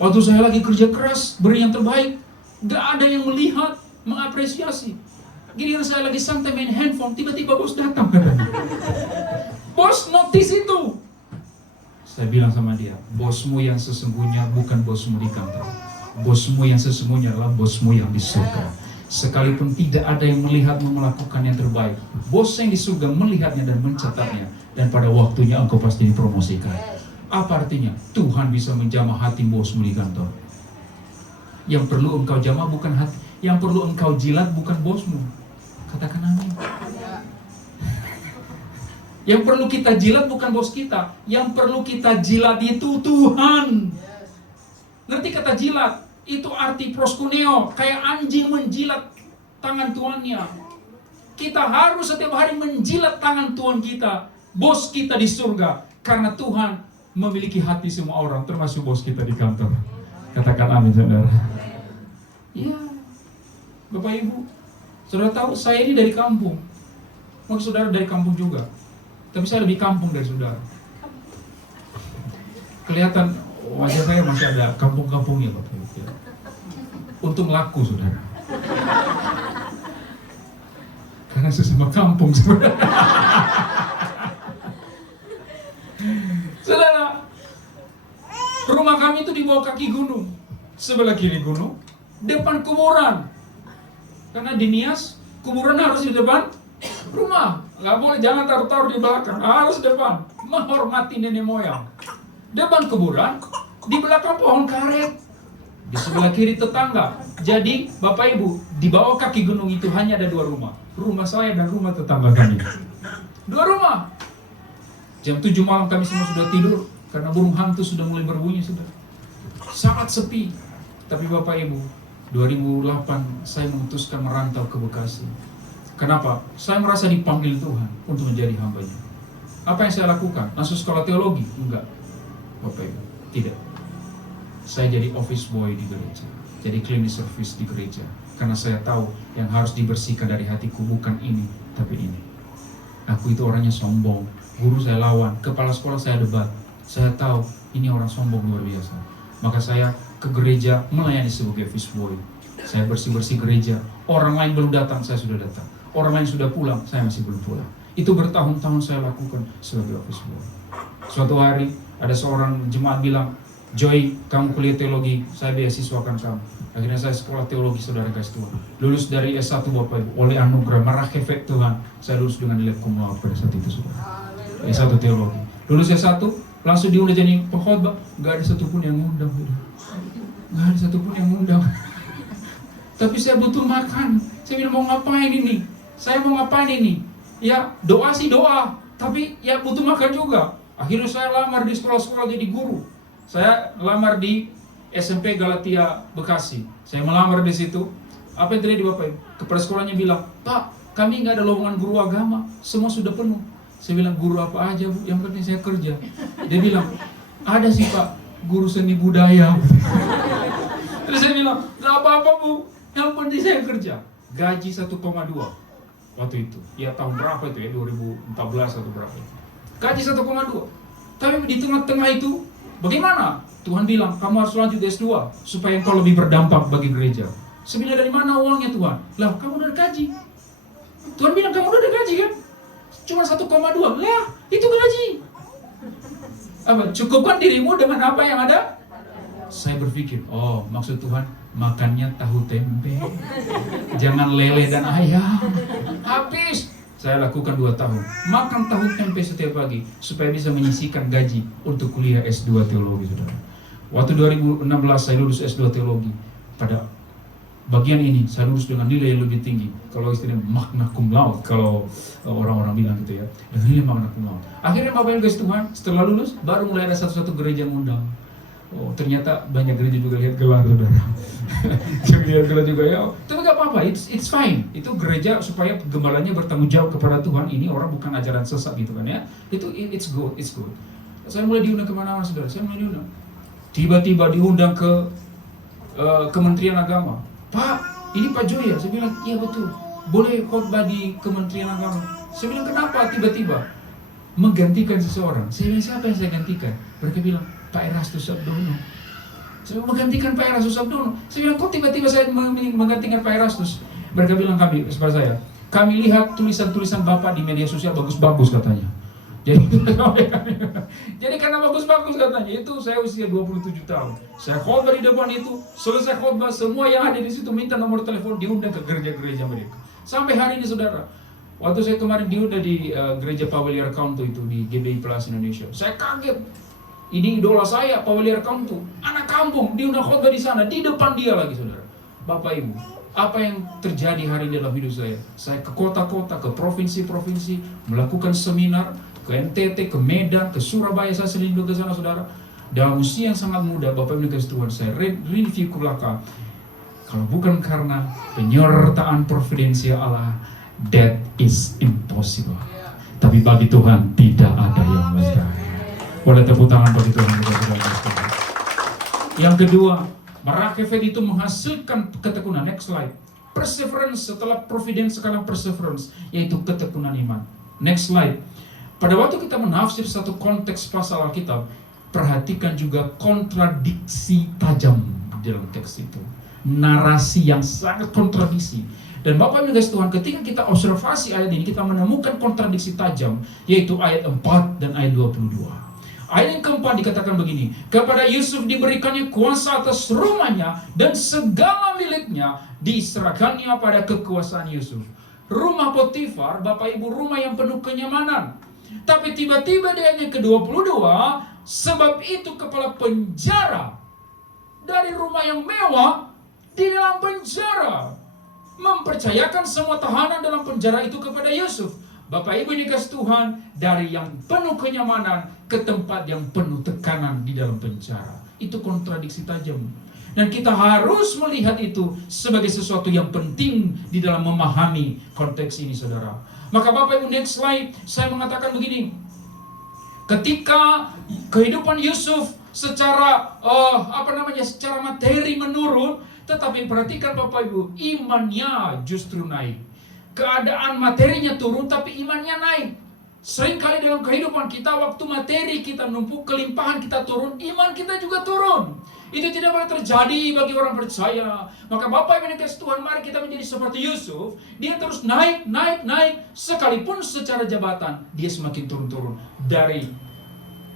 Waktu saya lagi kerja keras, beri yang terbaik, gak ada yang melihat, mengapresiasi. Giliran saya lagi santai main handphone, tiba-tiba bos datang katanya. Bos notice itu. Saya bilang sama dia, bosmu yang sesungguhnya bukan bosmu di kantor. Bosmu yang sesungguhnya adalah bosmu yang di surga. Sekalipun tidak ada yang melihatmu melakukan yang terbaik, bos yang di surga melihatnya dan mencatatnya. Dan pada waktunya engkau pasti dipromosikan. Apa artinya? Tuhan bisa menjamah hati bosmu di kantor. Yang perlu engkau jamah bukan hati, yang perlu engkau jilat bukan bosmu. Katakan amin. Yang perlu kita jilat bukan bos kita. Yang perlu kita jilat itu Tuhan. Ngerti kata jilat? Itu arti proskuneo. Kayak anjing menjilat tangan tuannya. Kita harus setiap hari menjilat tangan Tuhan kita. Bos kita di surga. Karena Tuhan memiliki hati semua orang. Termasuk bos kita di kantor. Katakan amin, saudara. Iya. Bapak Ibu, saudara tahu saya ini dari kampung. Mungkin saudara dari kampung juga. Tapi saya lebih kampung dari saudara. Kelihatan wajah saya masih ada kampung-kampungnya, Bapak Ibu. Untung laku, saudara. Karena sesama kampung, saudara. Saudara, rumah kami itu di bawah kaki gunung. Sebelah kiri gunung, depan kuburan. Karena di Nias, kuburan harus di depan rumah. Nggak boleh, jangan taruh-taruh di belakang, harus depan. Menghormati nenek moyang. Depan kuburan, di belakang pohon karet. Di sebelah kiri tetangga. Jadi Bapak Ibu, di bawah kaki gunung itu hanya ada 2 rumah. Rumah saya dan rumah tetangga kami. 2 rumah. Jam 7 malam kami semua sudah tidur. Karena burung hantu sudah mulai berbunyi, sudah. Sangat sepi. Tapi Bapak Ibu, 2008 saya memutuskan merantau ke Bekasi. Kenapa? Saya merasa dipanggil Tuhan untuk menjadi hamba-Nya. Apa yang saya lakukan? Langsung sekolah teologi? Enggak. Bapak Ibu, tidak. Saya jadi office boy di gereja. Jadi cleaning service di gereja. Karena saya tahu yang harus dibersihkan dari hatiku bukan ini, tapi ini. Aku itu orangnya sombong. Guru saya lawan, kepala sekolah saya debat. Saya tahu ini orang sombong luar biasa. Maka saya ke gereja melayani sebagai office boy. Saya bersih-bersih gereja. Orang lain belum datang, saya sudah datang. Orang lain sudah pulang, saya masih belum pulang. Itu bertahun-tahun saya lakukan sebagai office boy. Suatu hari ada seorang jemaat bilang, Joy, kamu kuliah teologi, saya beasiswakan kamu. Akhirnya saya sekolah teologi, saudara kasih Tuhan. Lulus dari S1 Bapak Ibu, oleh anugerah merah efek Tuhan. Saya lulus dengan nilai cum laude pada saat itu, saudara. S1 teologi. Lulus S1, langsung diundang jadi pengkhotbah. Gak ada satupun yang ngundang, saudara. Gak ada satupun yang ngundang. Tapi saya butuh makan. Saya bilang, mau ngapain ini? Saya mau ngapain ini? Ya, doa sih doa. Tapi ya butuh makan juga. Akhirnya saya lamar di sekolah-sekolah jadi guru. Saya lamar di SMP Galatia Bekasi. Saya melamar di situ. Apa yang terjadi Bapak Ibu? Kepala sekolahnya bilang, Pak, kami nggak ada lowongan guru agama. Semua sudah penuh. Saya bilang, guru apa aja Bu? Yang penting saya kerja. Dia bilang, ada sih Pak, guru seni budaya. Terus saya bilang, nggak apa-apa Bu, yang penting saya kerja. Gaji 1,2 waktu itu. Ya tahun berapa itu ya, 2014 atau berapa itu. Gaji 1,2. Tapi di tengah-tengah itu, bagaimana? Tuhan bilang, kamu harus lanjut S2 supaya engkau lebih berdampak bagi gereja. Saya bilang, dari mana uangnya Tuhan? Lah, kamu udah ada gaji. Tuhan bilang, kamu udah ada gaji kan? Cuma 1,2. Lah, itu gaji. Apa? Cukupkan dirimu dengan apa yang ada? Saya berpikir, oh maksud Tuhan, makannya tahu tempe. Jangan lele dan ayam. Habis. Saya lakukan 2 tahun. Makan tahu tempe setiap pagi supaya bisa menyisihkan gaji untuk kuliah S2 teologi, saudara. Waktu 2016 saya lulus S2 teologi. Pada bagian ini saya lulus dengan nilai yang lebih tinggi. Kalau istilahnya magna cum laude, kalau orang-orang bilang gitu ya. Dan nilai magna cum laude. Akhirnya Bapak Ibu guys Tuhan, setelah lulus baru mulai ada satu-satu gereja yang undang. Oh, ternyata banyak gereja juga lihat gelar, saudara. Lihat gelar juga ya. Tapi gak apa-apa, it's fine. Itu gereja supaya gembalanya bertanggung jawab kepada Tuhan. Ini orang bukan ajaran sesat gitu kan ya. It's good. Saya mulai diundang kemana-mana, saudara. Saya mulai diundang. Tiba-tiba diundang ke Kementerian Agama. Pak, ini Pak Joy ya? Saya bilang, iya betul. Boleh khotbah di Kementerian Agama. Saya bilang, kenapa tiba-tiba menggantikan seseorang? Saya bilang, siapa yang saya gantikan? Mereka bilang, Pak Erastus Abdono. Saya menggantikan Pak Erastus Abdono. Saya bilang, kok tiba-tiba saya menggantikan Pak Erastus? Mereka bilang kepada saya, kami lihat tulisan-tulisan Bapak di media sosial bagus-bagus katanya. Jadi karena bagus-bagus katanya, itu saya usia 27 tahun. Saya khotbah di depan itu, selesai khotbah semua yang ada di situ minta nomor telepon, diundang ke gereja-gereja mereka. Sampai hari ini, saudara, waktu saya kemarin diundang di gereja Paweliar Kauntu itu di GBI Plus Indonesia, saya kaget. Ini idola saya, Paweliar Kauntu, anak kampung, diundang khotbah di sana, di depan dia lagi, saudara. Bapak Ibu, apa yang terjadi hari ini dalam hidup saya? Saya ke kota-kota, ke provinsi-provinsi, melakukan seminar, ke NTT, ke Medan, ke Surabaya, saya sering ke sana, saudara. Dalam usia yang sangat muda, Bapak Ibu dikasih Tuhan, saya review ke belakang. Kalau bukan karena penyertaan providensial Allah, that is impossible. Tapi bagi Tuhan tidak ada yang mustahil. Boleh tepuk tangan bagi Tuhan. Yang kedua, Merakefet itu menghasilkan ketekunan. Next slide. Perseverance setelah providence, sekarang perseverance, yaitu ketekunan iman. Next slide. Pada waktu kita menafsir satu konteks pasal Alkitab, perhatikan juga kontradiksi tajam dalam teks itu. Narasi yang sangat kontradiksi. Dan Bapak Ibu Tuhan, ketika kita observasi ayat ini, kita menemukan kontradiksi tajam, yaitu ayat 4 dan ayat 22. Ayat yang keempat dikatakan begini, kepada Yusuf diberikannya kuasa atas rumahnya dan segala miliknya diserahkannya pada kekuasaan Yusuf. Rumah Potifar, Bapak Ibu, rumah yang penuh kenyamanan. Tapi tiba-tiba di ayat yang ke-22, sebab itu kepala penjara dari rumah yang mewah di dalam penjara mempercayakan semua tahanan dalam penjara itu kepada Yusuf. Bapak Ibu dikasih Tuhan, dari yang penuh kenyamanan ke tempat yang penuh tekanan di dalam penjara. Itu kontradiksi tajam. Dan kita harus melihat itu sebagai sesuatu yang penting di dalam memahami konteks ini, saudara. Maka Bapak Ibu, next slide, saya mengatakan begini. Ketika kehidupan Yusuf secara secara materi menurun, tetapi perhatikan Bapak Ibu, imannya justru naik. Keadaan materinya turun, tapi imannya naik. Seringkali dalam kehidupan kita, waktu materi kita numpuk, kelimpahan kita turun, iman kita juga turun. Itu tidak boleh terjadi bagi orang percaya. Maka Bapak Ibu dikasih Tuhan, mari kita menjadi seperti Yusuf. Dia terus naik. Sekalipun secara jabatan, dia semakin turun-turun. Dari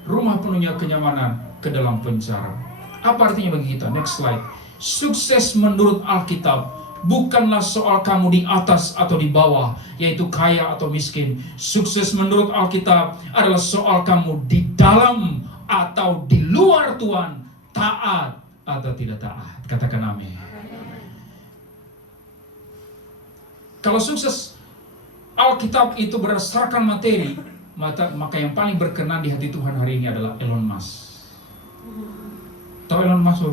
rumah penuhnya kenyamanan ke dalam penjara. Apa artinya bagi kita? Next slide. Sukses menurut Alkitab bukanlah soal kamu di atas atau di bawah, yaitu kaya atau miskin. Sukses menurut Alkitab adalah soal kamu di dalam atau di luar Tuhan, taat atau tidak taat. Katakan amin. Kalau sukses Alkitab itu berdasarkan materi, maka yang paling berkenan di hati Tuhan hari ini adalah Elon Musk. Tahu Elon Musk,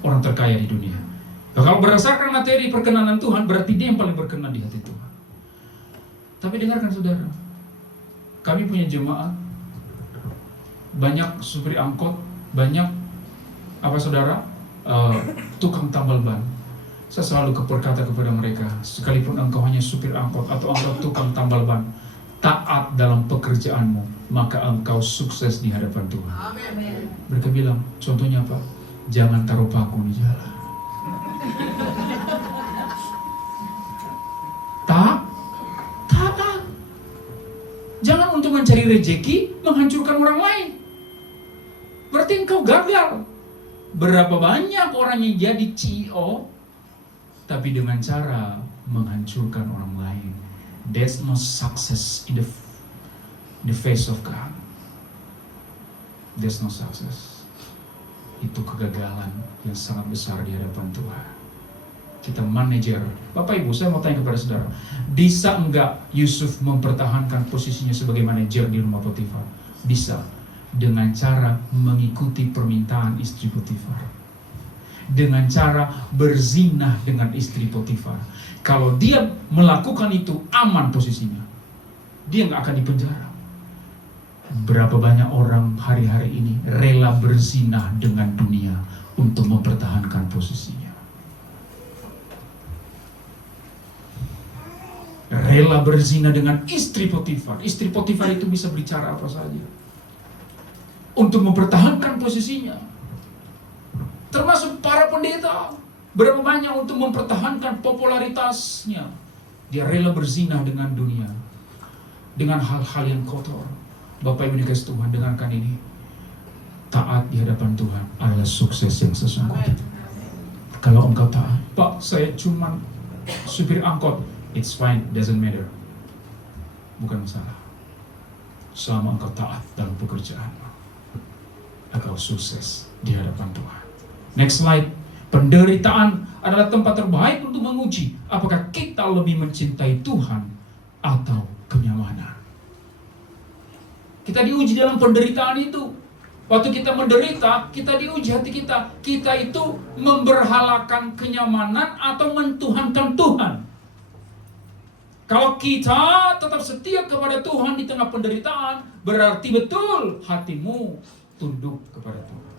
orang terkaya di dunia. Kalau berdasarkan materi perkenanan Tuhan, berarti dia yang paling berkenan di hati Tuhan. Tapi dengarkan saudara, kami punya jemaat, banyak supir angkot, banyak tukang tambal ban. Saya selalu berkata kepada mereka, sekalipun engkau hanya supir angkot atau engkau tukang tambal ban, taat dalam pekerjaanmu, maka engkau sukses di hadapan Tuhan. Amin. Mereka bilang, contohnya apa? Jangan taruh paku di jalan. Taat. Jangan untuk mencari rejeki menghancurkan orang lain. Berarti engkau gagal. Berapa banyak orang yang jadi CEO tapi dengan cara menghancurkan orang lain. There's no success in the face of God. There's no success. Itu kegagalan yang sangat besar di hadapan Tuhan. Kita manajer. Bapak Ibu, saya mau tanya kepada saudara, bisa enggak Yusuf mempertahankan posisinya sebagai manajer di rumah Potifar? Bisa. dengan cara mengikuti permintaan istri Potifar, dengan cara berzinah dengan istri Potifar. Kalau dia melakukan itu, aman posisinya, dia nggak akan dipenjara. Berapa banyak orang hari-hari ini rela berzinah dengan dunia untuk mempertahankan posisinya. Rela berzina dengan istri Potifar. Istri Potifar itu bisa bicara apa saja untuk mempertahankan posisinya. Termasuk para pendeta, berapa banyak untuk mempertahankan popularitasnya. Dia rela berzina dengan dunia, dengan hal-hal yang kotor. Bapak Ibu dikasih Tuhan, dengarkan ini. Taat di hadapan Tuhan adalah sukses yang sesungguhnya. Kalau engkau taat, Pak, saya cuma supir angkot, it's fine, doesn't matter. Bukan masalah. Selama engkau taat dalam pekerjaan, engkau sukses di hadapan Tuhan. Next slide. Penderitaan adalah tempat terbaik untuk menguji apakah kita lebih mencintai Tuhan atau kenyamanan. Kita diuji dalam penderitaan itu. Waktu kita menderita, kita diuji hati kita. Kita itu memberhalakan kenyamanan atau mentuhankan Tuhan. Kalau kita tetap setia kepada Tuhan di tengah penderitaan, berarti betul hatimu tunduk kepada Tuhan.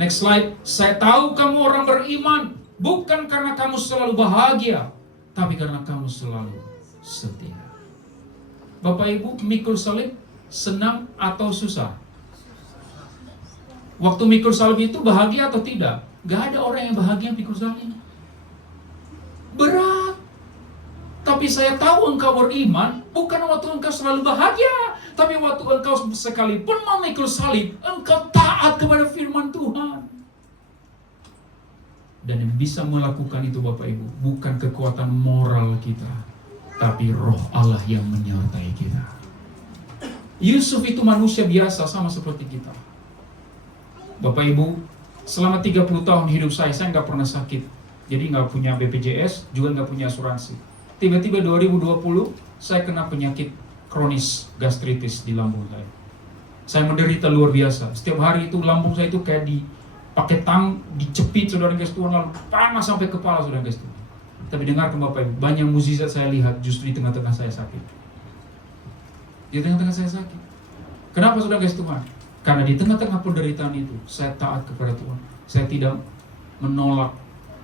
Next slide. Saya tahu kamu orang beriman, bukan karena kamu selalu bahagia, tapi karena kamu selalu setia. Bapak Ibu, mikul salib senang atau susah? Waktu mikul salib itu bahagia atau tidak? Gak ada orang yang bahagia mikul salib. Berat. Tapi saya tahu engkau beriman, bukan waktu engkau selalu bahagia, tapi waktu engkau sekalipun memikul salib, engkau taat kepada firman Tuhan. Dan yang bisa melakukan itu Bapak Ibu, bukan kekuatan moral kita, tapi roh Allah yang menyertai kita. Yusuf itu manusia biasa sama seperti kita. Bapak Ibu, selama 30 tahun hidup saya nggak pernah sakit. Jadi nggak punya BPJS, juga nggak punya asuransi. Tiba-tiba 2020, saya kena penyakit kronis gastritis di lambung saya. Saya menderita luar biasa. Setiap hari itu lambung saya itu kayak pakai tang, dicepit saudara guys Tuhan, lalu panas sampai kepala saudara guys Tuhan. Tapi dengarkan Bapak Ibu, banyak mukjizat saya lihat justru di tengah-tengah saya sakit. Di tengah-tengah saya sakit. Kenapa saudara guys Tuhan? Karena di tengah-tengah penderitaan itu, saya taat kepada Tuhan. Saya tidak menolak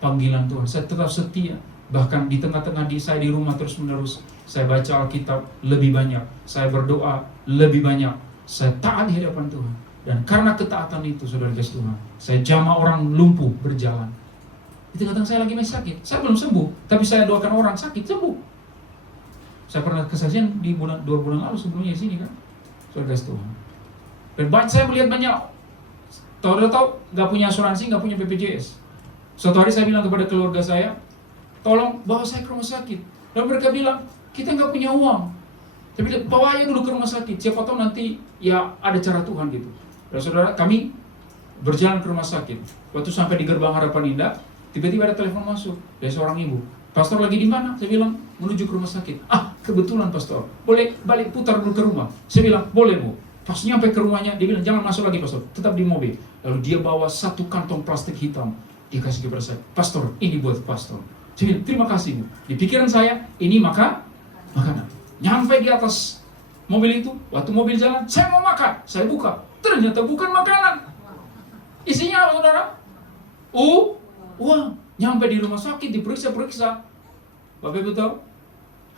panggilan Tuhan. Saya tetap setia. Bahkan di tengah-tengah saya di rumah terus-menerus, saya baca Alkitab lebih banyak. Saya berdoa lebih banyak. Saya taat di hadapan Tuhan. Dan karena ketaatan itu, saudara guys Tuhan, saya jamah orang lumpuh berjalan. Di tengah-tengah saya lagi masih sakit. Saya belum sembuh, tapi saya doakan orang sakit sembuh. Saya pernah kesaksian di 2 bulan lalu sebelumnya di sini kan, saudara guys Tuhan. Dan saya melihat banyak, tahu nggak punya asuransi, nggak punya BPJS. Suatu hari saya bilang kepada keluarga saya, tolong bawa saya ke rumah sakit. Dan mereka bilang, kita nggak punya uang. Tapi bawa aja dulu ke rumah sakit. Siapa tahu nanti ya ada cara Tuhan gitu. Dan saudara, kami berjalan ke rumah sakit. Waktu sampai di gerbang Harapan Indah, tiba-tiba ada telepon masuk dari seorang ibu. Pastor lagi di mana? Saya bilang, menuju ke rumah sakit. Ah, kebetulan pastor. Boleh balik putar dulu ke rumah? Saya bilang, boleh Bu. Pas nyampe ke rumahnya, dia bilang, jangan masuk lagi pastor. Tetap di mobil. Lalu dia bawa 1 kantong plastik hitam. Dia kasih kepada saya. Pastor, ini buat pastor. Saya bilang, terima kasih Bu. Di pikiran saya, ini makanan. Nyampe di atas mobil itu, waktu mobil jalan, saya mau makan. Saya buka. Ternyata bukan makanan. Isinya apa saudara? Uang. Nyampe di rumah sakit, diperiksa. Bapak Ibu tahu?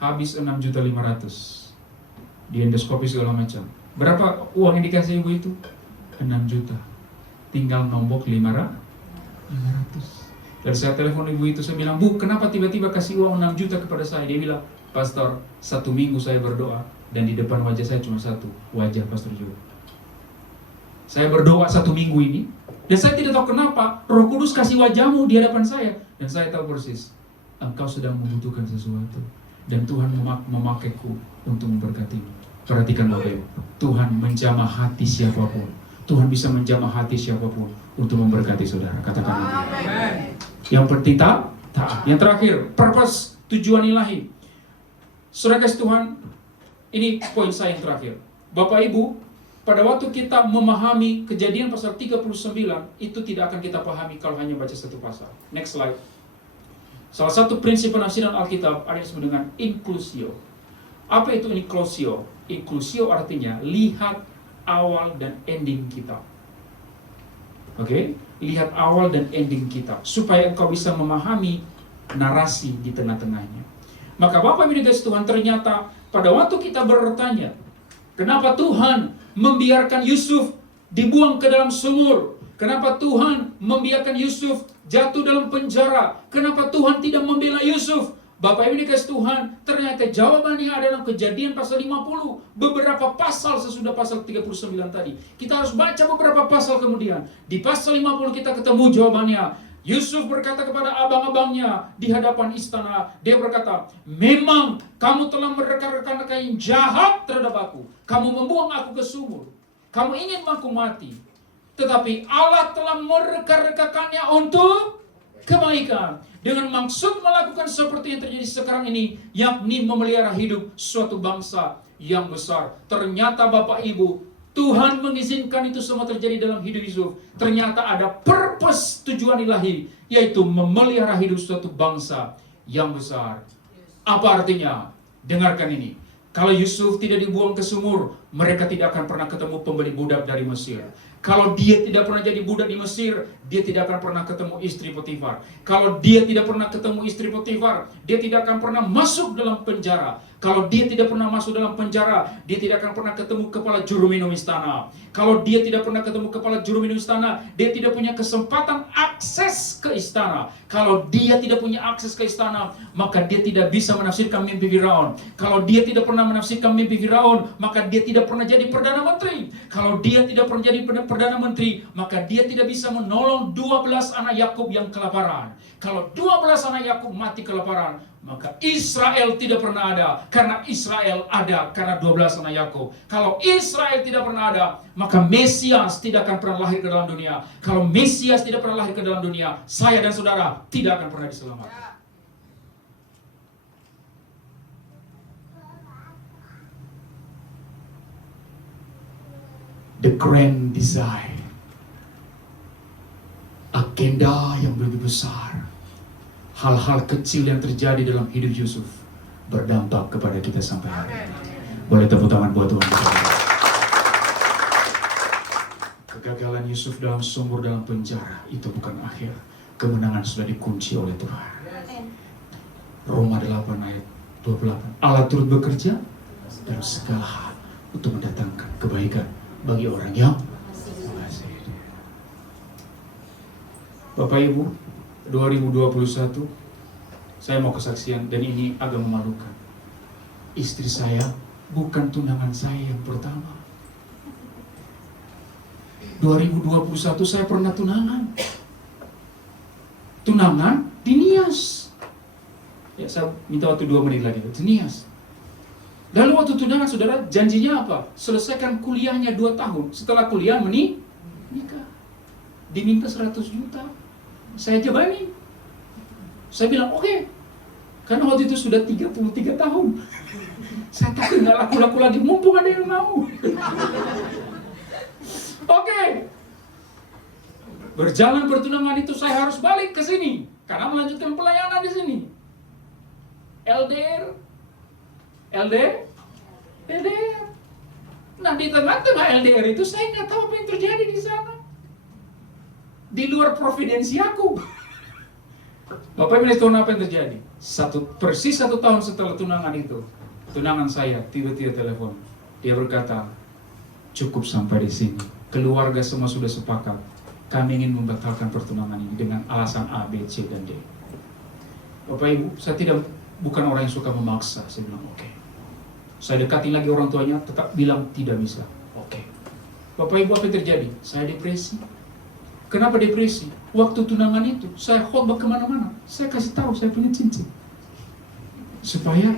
Habis 6.500.000. Di endoskopi segala macam. Berapa uang yang dikasih ibu itu? 6 juta. Tinggal nombok 500. Dan saya telepon ibu itu, saya bilang, Bu, kenapa tiba-tiba kasih uang 6 juta kepada saya? Dia bilang, Pastor, 1 minggu saya berdoa, dan di depan wajah saya cuma 1 wajah Pastor juga. Saya berdoa 1 minggu ini, dan saya tidak tahu kenapa Roh Kudus kasih wajahmu di hadapan saya, dan saya tahu persis engkau sedang membutuhkan sesuatu, dan Tuhan memakaiku untuk memberkatimu. Perhatikan Bapak Ibu, Tuhan menjamah hati siapapun. Tuhan bisa menjamah hati siapapun untuk memberkati saudara. Katakan amin. Yang penting taat. Yang terakhir, purpose, tujuan ilahi. Saudara kasih Tuhan, ini poin saya yang terakhir. Bapak Ibu, pada waktu kita memahami Kejadian pasal 39, itu tidak akan kita pahami kalau hanya baca satu pasal. Next slide. Salah satu prinsip penafsiran Alkitab ada yang disebut dengan inklusio. Apa itu inklusio? Inklusio artinya lihat awal dan ending kita. Oke? Lihat awal dan ending kita, supaya engkau bisa memahami narasi di tengah-tengahnya. Maka Bapak Ibu guys Tuhan, ternyata pada waktu kita bertanya, kenapa Tuhan membiarkan Yusuf dibuang ke dalam sumur? Kenapa Tuhan membiarkan Yusuf jatuh dalam penjara? Kenapa Tuhan tidak membela Yusuf? Bapak Ibu dikasih Tuhan, ternyata jawabannya ada dalam Kejadian pasal 50. Beberapa pasal sesudah pasal 39 tadi. Kita harus baca beberapa pasal kemudian. Di pasal 50 kita ketemu jawabannya. Yusuf berkata kepada abang-abangnya di hadapan istana, dia berkata, memang kamu telah mereka-rekan yang jahat terhadap aku. Kamu membuang aku ke sumur. Kamu ingin aku mati. Tetapi Allah telah mereka-rekakannya untuk kebaikan. Dengan maksud melakukan seperti yang terjadi sekarang ini, yakni memelihara hidup suatu bangsa yang besar. Ternyata Bapak Ibu, Tuhan mengizinkan itu semua terjadi dalam hidup Yusuf. Ternyata ada purpose, tujuan ilahi, yaitu memelihara hidup suatu bangsa yang besar. Apa artinya? Dengarkan ini. Kalau Yusuf tidak dibuang ke sumur, mereka tidak akan pernah ketemu pembeli budak dari Mesir. Kalau dia tidak pernah jadi budak di Mesir, dia tidak akan pernah ketemu istri Potifar. Kalau dia tidak pernah ketemu istri Potifar, dia tidak akan pernah masuk dalam penjara. Kalau dia tidak pernah masuk dalam penjara, dia tidak akan pernah ketemu kepala juru minum istana. Kalau dia tidak pernah ketemu kepala juru minum istana, dia tidak punya kesempatan akses ke istana. Kalau dia tidak punya akses ke istana, maka dia tidak bisa menafsirkan mimpi Firaun. Kalau dia tidak pernah menafsirkan mimpi Firaun, maka dia tidak pernah jadi Perdana Menteri. Kalau dia tidak pernah jadi Perdana Menteri, maka dia tidak bisa menolong 12 anak Yakub yang kelaparan. Kalau 12 anak Yakub mati kelaparan, maka Israel tidak pernah ada, karena Israel ada karena 12 anak Yakub. Kalau Israel tidak pernah ada, maka Mesias tidak akan pernah lahir ke dalam dunia. Kalau Mesias tidak pernah lahir ke dalam dunia, saya dan saudara tidak akan pernah diselamatkan. The grand design, agenda yang lebih besar, hal-hal kecil yang terjadi dalam hidup Yusuf berdampak kepada kita sampai hari ini. Boleh tepuk tangan buat Tuhan. Kegagalan Yusuf dalam sumur, dalam penjara, itu bukan akhir. Kemenangan sudah dikunci oleh Tuhan. Roma 8 ayat 28. Allah turut bekerja dalam segala hal untuk mendatangkan kebaikan bagi orang yang mengasihi Dia. Bapak Ibu, 2021 saya mau kesaksian, dan ini agak memalukan. Istri saya bukan tunangan saya yang pertama. 2021 saya pernah tunangan. Tunangan di Nias. Ya, saya minta waktu 2 menit lagi. Di Nias. Lalu waktu tunangan, saudara, janjinya apa? Selesaikan kuliahnya 2 tahun. Setelah kuliah menikah. Diminta 100 juta. Saya jabanin. Saya bilang oke. Karena waktu itu sudah 33 tahun. Saya takut nggak laku-laku lagi, mumpung ada yang mau. Oke. Berjalan pertunangan itu saya harus balik ke sini karena melanjutkan pelayanan di sini. LDR. Nah, di tengah-tengah LDR itu saya nggak tahu apa yang terjadi di sana. Di luar providensi aku. Bapak Ibu tahu apa yang terjadi? Persis 1 tahun setelah tunangan itu, tunangan saya tiba-tiba telepon. Dia berkata, cukup sampai di sini. Keluarga semua sudah sepakat. Kami ingin membatalkan pertunangan ini dengan alasan A, B, C, dan D. Bapak Ibu, saya bukan orang yang suka memaksa. Saya bilang oke. Saya dekatin lagi orang tuanya, tetap bilang tidak bisa. Oke. Bapak Ibu, apa yang terjadi? Saya depresi. Kenapa depresi? Waktu tunangan itu, saya khotbah kemana-mana. Saya kasih tahu saya punya cincin. Supaya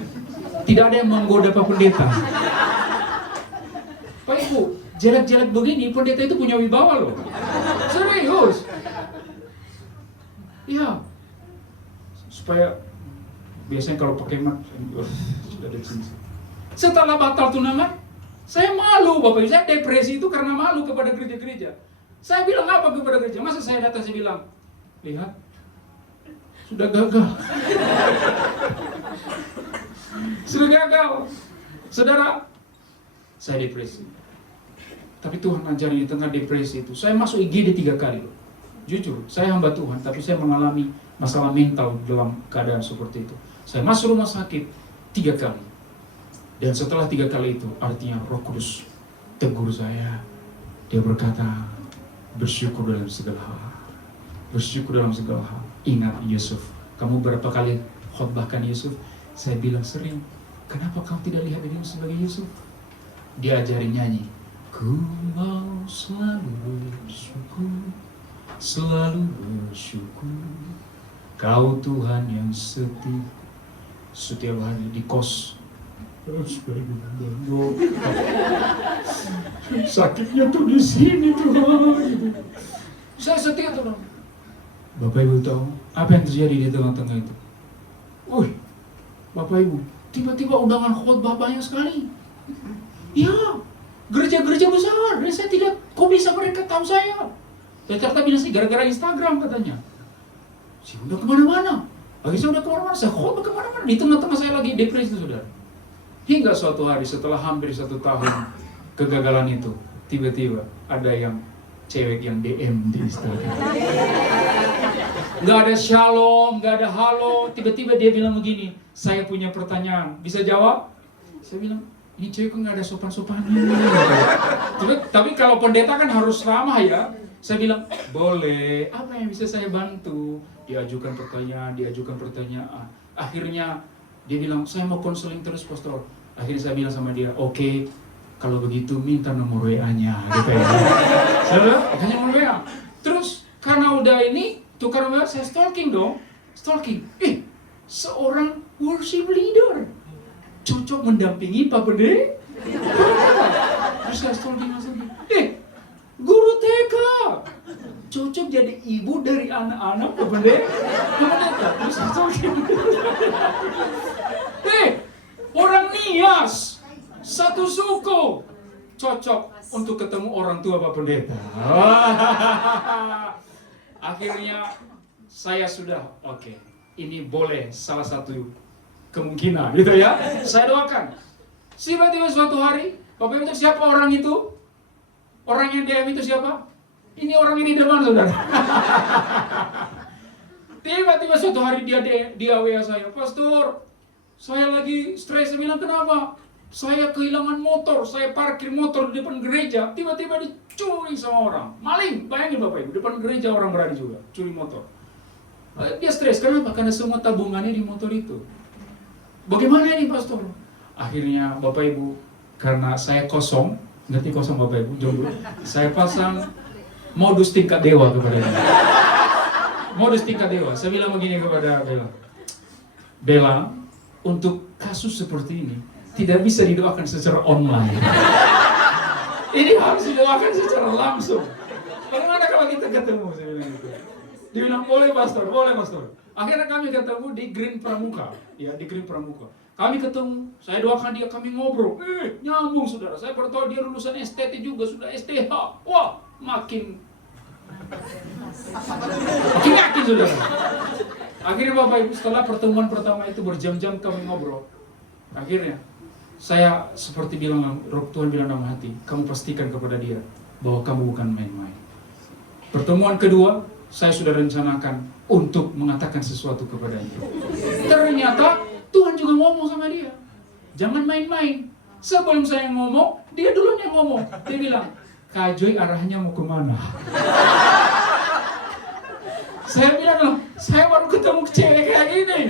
tidak ada yang menggoda Pak Pendeta. Pak Ibu, jelek-jelek begini, pendeta itu punya wibawa loh. Serius. Ya. Supaya, biasanya kalau pakai mat, sudah ada cincin. Setelah batal tunangan, saya malu malu Bapak Ibu, saya depresi itu karena malu kepada gereja-gereja. Saya bilang apa kepada gereja? Masa saya datang saya bilang, lihat, sudah gagal. Sudah gagal. Saudara, saya depresi. Tapi Tuhan ajarin di tengah depresi itu. Saya masuk IGD 3 kali loh. Jujur, saya hamba Tuhan, tapi saya mengalami masalah mental dalam keadaan seperti itu. Saya masuk rumah sakit 3 kali. Dan setelah 3 kali itu, artinya Roh Kudus tegur saya. Dia berkata, bersyukur dalam segala hal. Bersyukur dalam segala hal. Ingat Yusuf. Kamu berapa kali khotbahkan Yusuf? Saya bilang sering. Kenapa kamu tidak lihat dirimu sebagai Yusuf? Dia ajarin nyanyi. Ku mau selalu bersyukur, selalu bersyukur. Kau Tuhan yang setia. Setiap hari di kos. Sakitnya tuh di sini Tuhan. Saya setia Tuhan. Bapak Ibu tahu apa yang terjadi di tengah-tengah itu? Wih, Bapak Ibu, tiba-tiba undangan khotbah banyak sekali. Ya, gereja-gereja besar. Dan saya tidak, kok bisa mereka tahu saya? Saya ternyata bilang sih gara-gara Instagram katanya. Saya udah kemana-mana. Lagi saya udah kemana-mana, saya khotbah kemana-mana. Di tengah-tengah saya lagi depresi Saudara. Hingga suatu hari setelah hampir 1 tahun kegagalan itu, tiba-tiba ada yang cewek yang DM di Instagram. Gak ada shalom, gak ada halo. Tiba-tiba dia bilang begini, saya punya pertanyaan, bisa jawab? Saya bilang, ini cewek kok gak ada sopan-sopannya. Tapi kalau pendeta kan harus ramah ya. Saya bilang, boleh, apa yang bisa saya bantu? Diajukan pertanyaan. Akhirnya dia bilang, saya mau konseling terus pastor. Akhirnya saya bilang sama dia, oke, kalau begitu minta nomor WA-nya. Gitu ya. Saya bilang, hanya nomor WA. Terus karena udah ini, tukar WA, saya stalking dong. Seorang worship leader cocok mendampingi Pak Bede. Terus saya stalking langsung. Guru TK cocok jadi ibu dari anak-anak Pak Bede. Terus saya stalking. Orang Nias satu suku cocok untuk ketemu orang tua Pak Pendeta. Akhirnya saya sudah oke. Ini boleh salah satu kemungkinan gitu ya. Saya doakan. Tiba-tiba suatu hari, Bapak Ibu, siapa orang itu? Orang yang DM itu siapa? Ini orang ini depan Saudara. Tiba-tiba suatu hari dia WA saya, Pastor, saya lagi stres. Saya bilang, kenapa? Saya kehilangan motor, saya parkir motor di depan gereja, tiba-tiba dicuri sama orang. Maling, bayangin Bapak Ibu, depan gereja orang berani juga, curi motor. Dia stres, kenapa? Karena semua tabungannya di motor itu. Bagaimana ini Pastor? Akhirnya Bapak Ibu, karena saya kosong, ngerti kosong Bapak Ibu, jomblo, saya pasang modus tingkat dewa kepada dia. Modus tingkat dewa, saya bilang begini kepada Bella, untuk kasus seperti ini tidak bisa didoakan secara online. Ini harus didoakan secara langsung. Bagaimana kalau kita ketemu? Saya bilang gitu. Dia bilang boleh Pastor. Akhirnya kami ketemu di Green Pramuka, ya di Green Pramuka. Kami ketemu, saya doakan dia, kami ngobrol. Nyambung Saudara. Saya baru tahu dia lulusan STT juga, sudah STH. Wah, makin yakin Saudara. Akhirnya Bapak Ibu, setelah pertemuan pertama itu berjam-jam kami ngobrol. Akhirnya saya seperti bilang, Tuhan bilang dalam hati, kamu pastikan kepada dia bahwa kamu bukan main-main. Pertemuan kedua, saya sudah rencanakan untuk mengatakan sesuatu kepadanya. Ternyata Tuhan juga ngomong sama dia, jangan main-main. Sebelum saya ngomong, dia duluan yang ngomong. Dia bilang, Kak Joy arahnya mau kemana? Saya bilang, saya baru ketemu cewek kayak gini.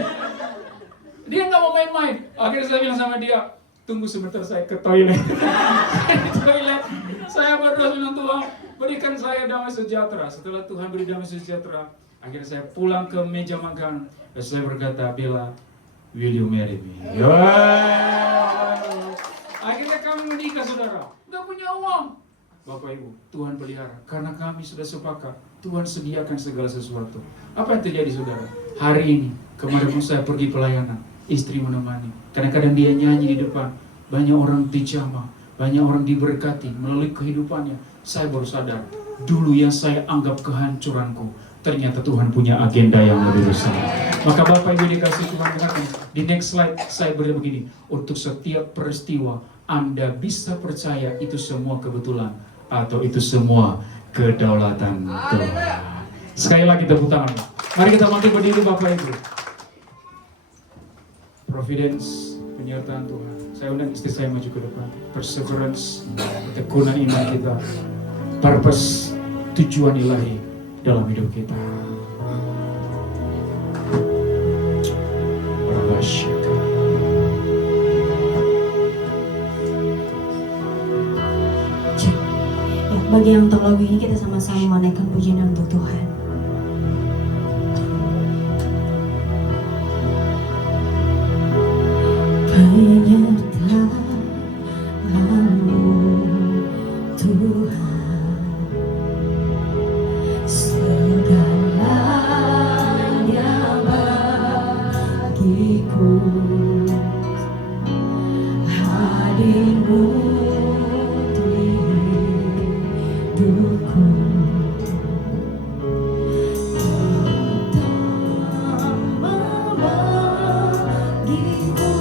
Dia nggak mau main-main. Akhirnya saya bilang sama dia, tunggu sebentar saya ke toilet. Di toilet, saya berdoa bilang, Tuhan, berikan saya damai sejahtera. Setelah Tuhan beri damai sejahtera, akhirnya saya pulang ke meja makan. Dan saya berkata, Bella, will you marry me? Akhirnya kami menikah Saudara. Nggak punya uang. Bapak Ibu, Tuhan pelihara. Karena kami sudah sepakat, Tuhan sediakan segala sesuatu. Apa yang terjadi Saudara? Hari ini, kemarin pun saya pergi pelayanan, istri menemani. Kadang-kadang dia nyanyi di depan, banyak orang dijamah. Banyak orang diberkati melalui kehidupannya. Saya baru sadar, dulu yang saya anggap kehancuranku, ternyata Tuhan punya agenda yang lebih besar. Maka Bapak Ibu dikasih Tuhan, dengarkan. Di next slide saya beri begini. Untuk setiap peristiwa, Anda bisa percaya itu semua kebetulan atau itu semua kedaulatan Tuhan. Sekali lagi tepuk tangan. Mari kita bangkit berdiri Bapak Ibu. Providence, penyertaan Tuhan. Saya undang istri saya maju ke depan. Perseverance, ketekunan iman kita. Purpose, tujuan ilahi dalam hidup kita. Bagi yang untuk lagu ini kita sama-sama menaikkan pujian untuk Tuhan. Penyertaanmu Tuhan, segalanya bagiku, hadirmu di hidupku. Terutama bagiku,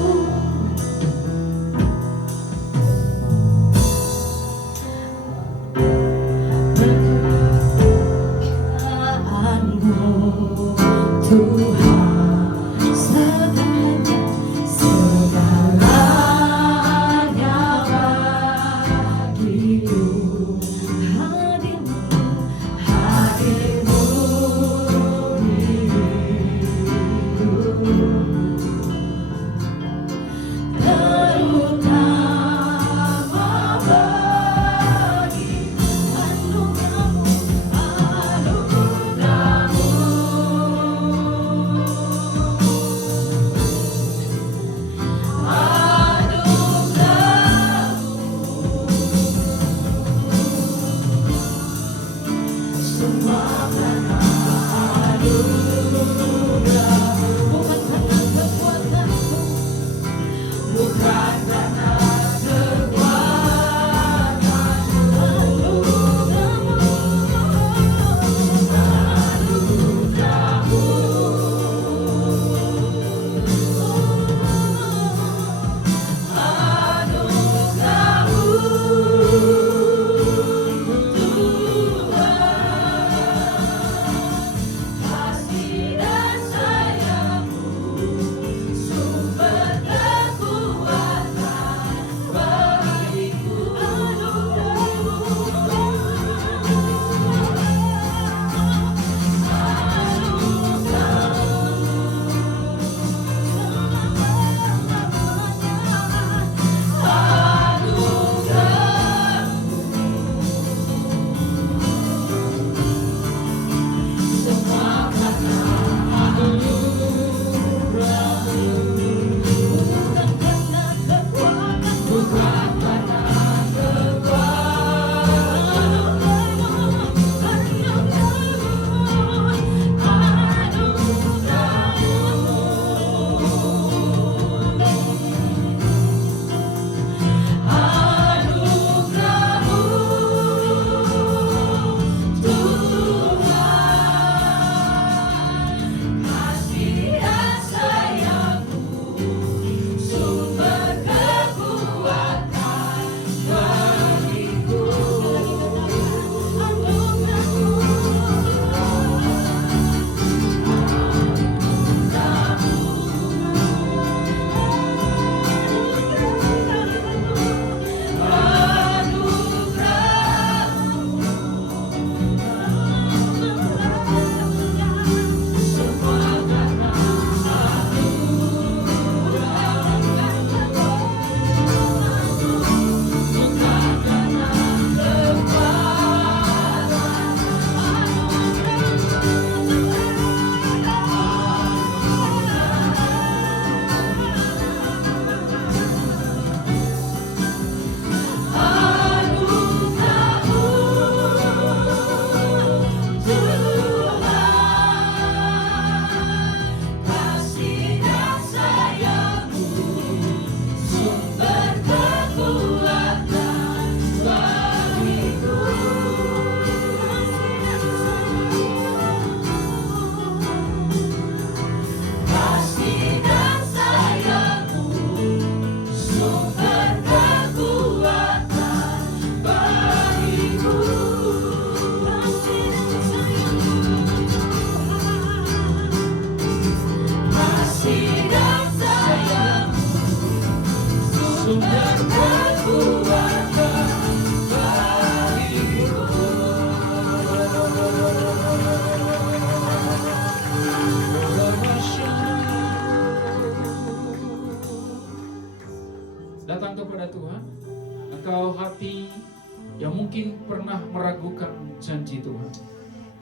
yang mungkin pernah meragukan janji Tuhan.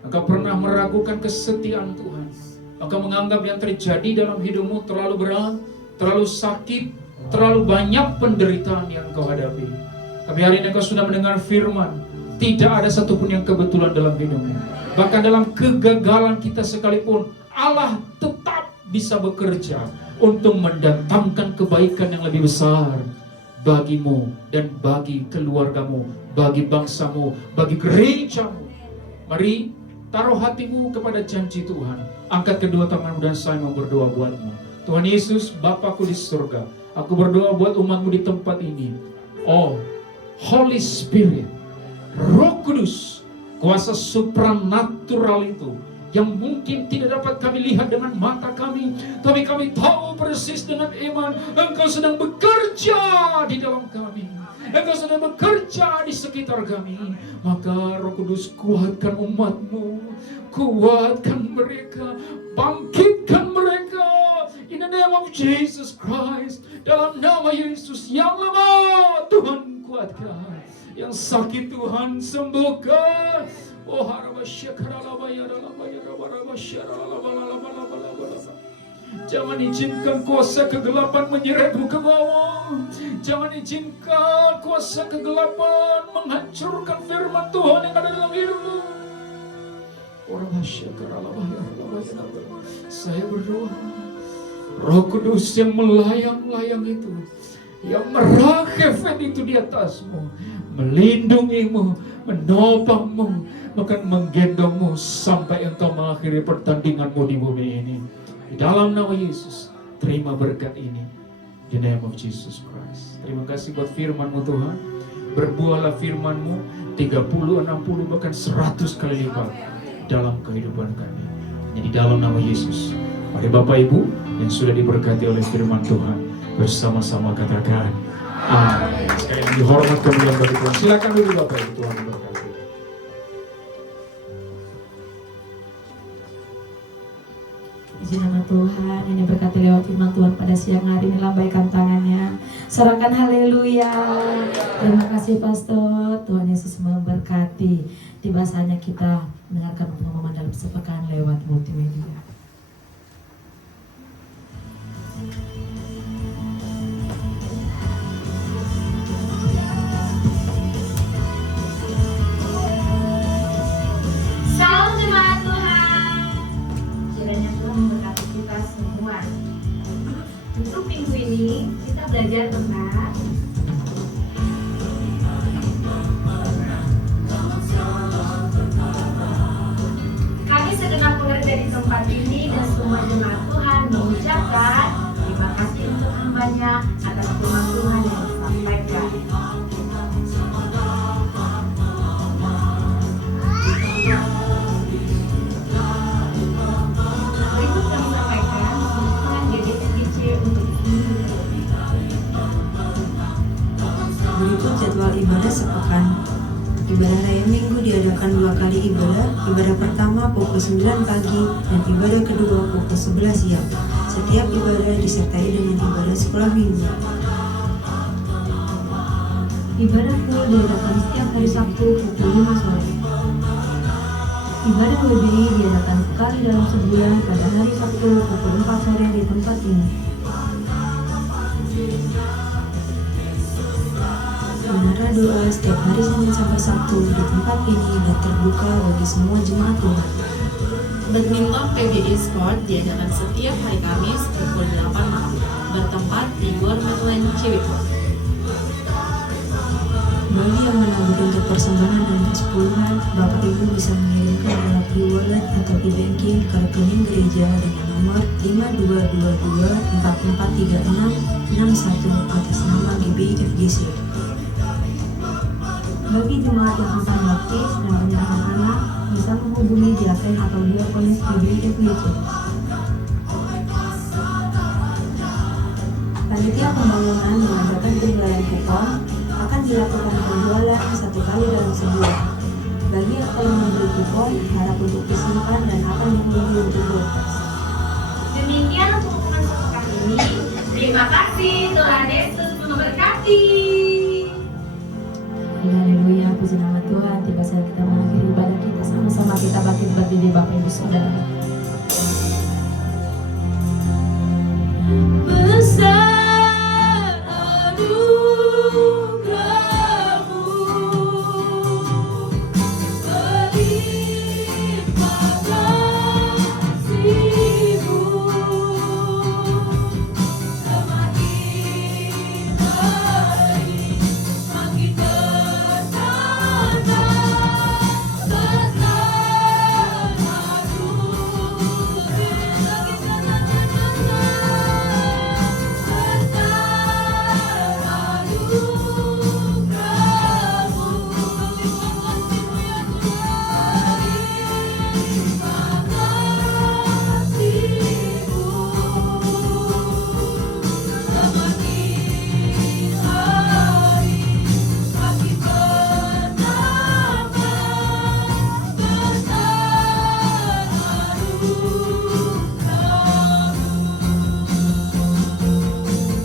Engkau pernah meragukan kesetiaan Tuhan. Engkau menganggap yang terjadi dalam hidupmu terlalu berat, terlalu sakit, terlalu banyak penderitaan yang engkau hadapi. Tapi hari ini engkau sudah mendengar firman, tidak ada satupun yang kebetulan dalam hidupmu. Bahkan dalam kegagalan kita sekalipun, Allah tetap bisa bekerja untuk mendatangkan kebaikan yang lebih besar bagimu dan bagi keluargamu, bagi bangsamu, bagi gerejamu. Mari taruh hatimu kepada janji Tuhan. Angkat kedua tanganmu dan saya mau berdoa buatmu. Tuhan Yesus, Bapakku di surga, aku berdoa buat umatmu di tempat ini. Oh, Holy Spirit, Roh Kudus, kuasa supranatural itu yang mungkin tidak dapat kami lihat dengan mata kami, tapi kami tahu persis dengan iman Engkau sedang bekerja di dalam kami. Engkau sedang bekerja di sekitar kami. Maka Roh Kudus, kuatkan umatmu, kuatkan mereka, bangkitkan mereka in the name of Jesus Christ. Dalam nama Yesus yang lemah Tuhan kuatkan, yang sakit Tuhan sembuhkan. Oh jangan izinkan kuasa kegelapan menyeretmu ke bawah. Jangan izinkan kuasa kegelapan menghancurkan firman Tuhan yang ada dalam hidupmu. Saya berdoa, Roh Kudus yang melayang-layang itu, yang merakefet itu di atasmu, melindungimu, menopangmu, bahkan menggendongmu sampai engkau mengakhiri pertandinganmu di bumi ini. Di dalam nama Yesus, terima berkat ini. In the name of Jesus Christ. Terima kasih buat firman-Mu Tuhan. Berbuahlah firman-Mu 30, 60, bahkan 100 kali lipat dalam kehidupan kami. Jadi dalam nama Yesus, mari Bapak Ibu yang sudah diberkati oleh firman Tuhan, bersama-sama katakan amin. Sekali lagi hormat kemuliaan bagi Tuhan. Silakan dulu Bapak Ibu, Tuhan berkati. Puji nama Tuhan, ini berkati lewat firman Tuhan pada siang hari ini. Lambaikan tangannya, sorakan haleluya. Terima kasih Pastor. Tuhan Yesus memberkati. Tiba saatnya kita mendengarkan pengumuman dalam sepekan lewat multimedia. Salam jemaat Tuhan. Kiranya Tuhan memberkati kita semua. Untuk minggu ini kita belajar tentang kami segenap pekerja di tempat ini dan semua jemaat Tuhan mengucapkan terima kasih untuk hambanya atas firman Tuhan yang disampaikan. Berikut kami sampaikan kebutuhan GDSGC untuk minggu ini. Berikut jadwal ibadah sepekan. Ibadah raya minggu diadakan 2 kali ibadah. Ibadah pertama pukul 9 pagi dan ibadah kedua pukul 11 siang. Setiap ibadah disertai dengan ibadah sekolah minggu. Ibadah full diadakan setiap hari Sabtu pukul 5 sore. Ibadah WBI diadakan sekali dalam sebulan pada hari Sabtu pukul 4 sore di tempat ini. Menara doa setiap hari Senin sampai Sabtu di tempat ini dan terbuka bagi semua jemaat Tuhan. Badminton PBI Sport diadakan setiap hari Kamis pukul 8 malam, bertempat di Gor Metuen Ciwidey. Bagi yang menabur untuk persembahan dan persepuluhan, Bapak Ibu bisa mengirimkan lewat e-wallet atau e-banking ke rekening gereja dengan nomor 5222443661 atas nama GBI FGC. Bagi jemaat yang akan baptis dan penyerahan anak bisa menghubungi diaken atau diakonis GBI FGC. Panitia pembangunan mengadakan penilaian kupon akan dilakukan penjualan 1 kali dalam sebulan. Bagi yang telah membeli kupon, harap untuk disimpan dan akan diundi untuk broadcast. Demikian pengumuman sepekan ini. Terima kasih, Tuhan Yesus memberkati. Haleluya. puji nama Tuhan. Tiba saat kita mengakhiri ibadah kita, sama-sama kita bangkit berdiri Bapak Ibu Saudara. Besar anugerah-Mu, berlimpah kasih-Mu,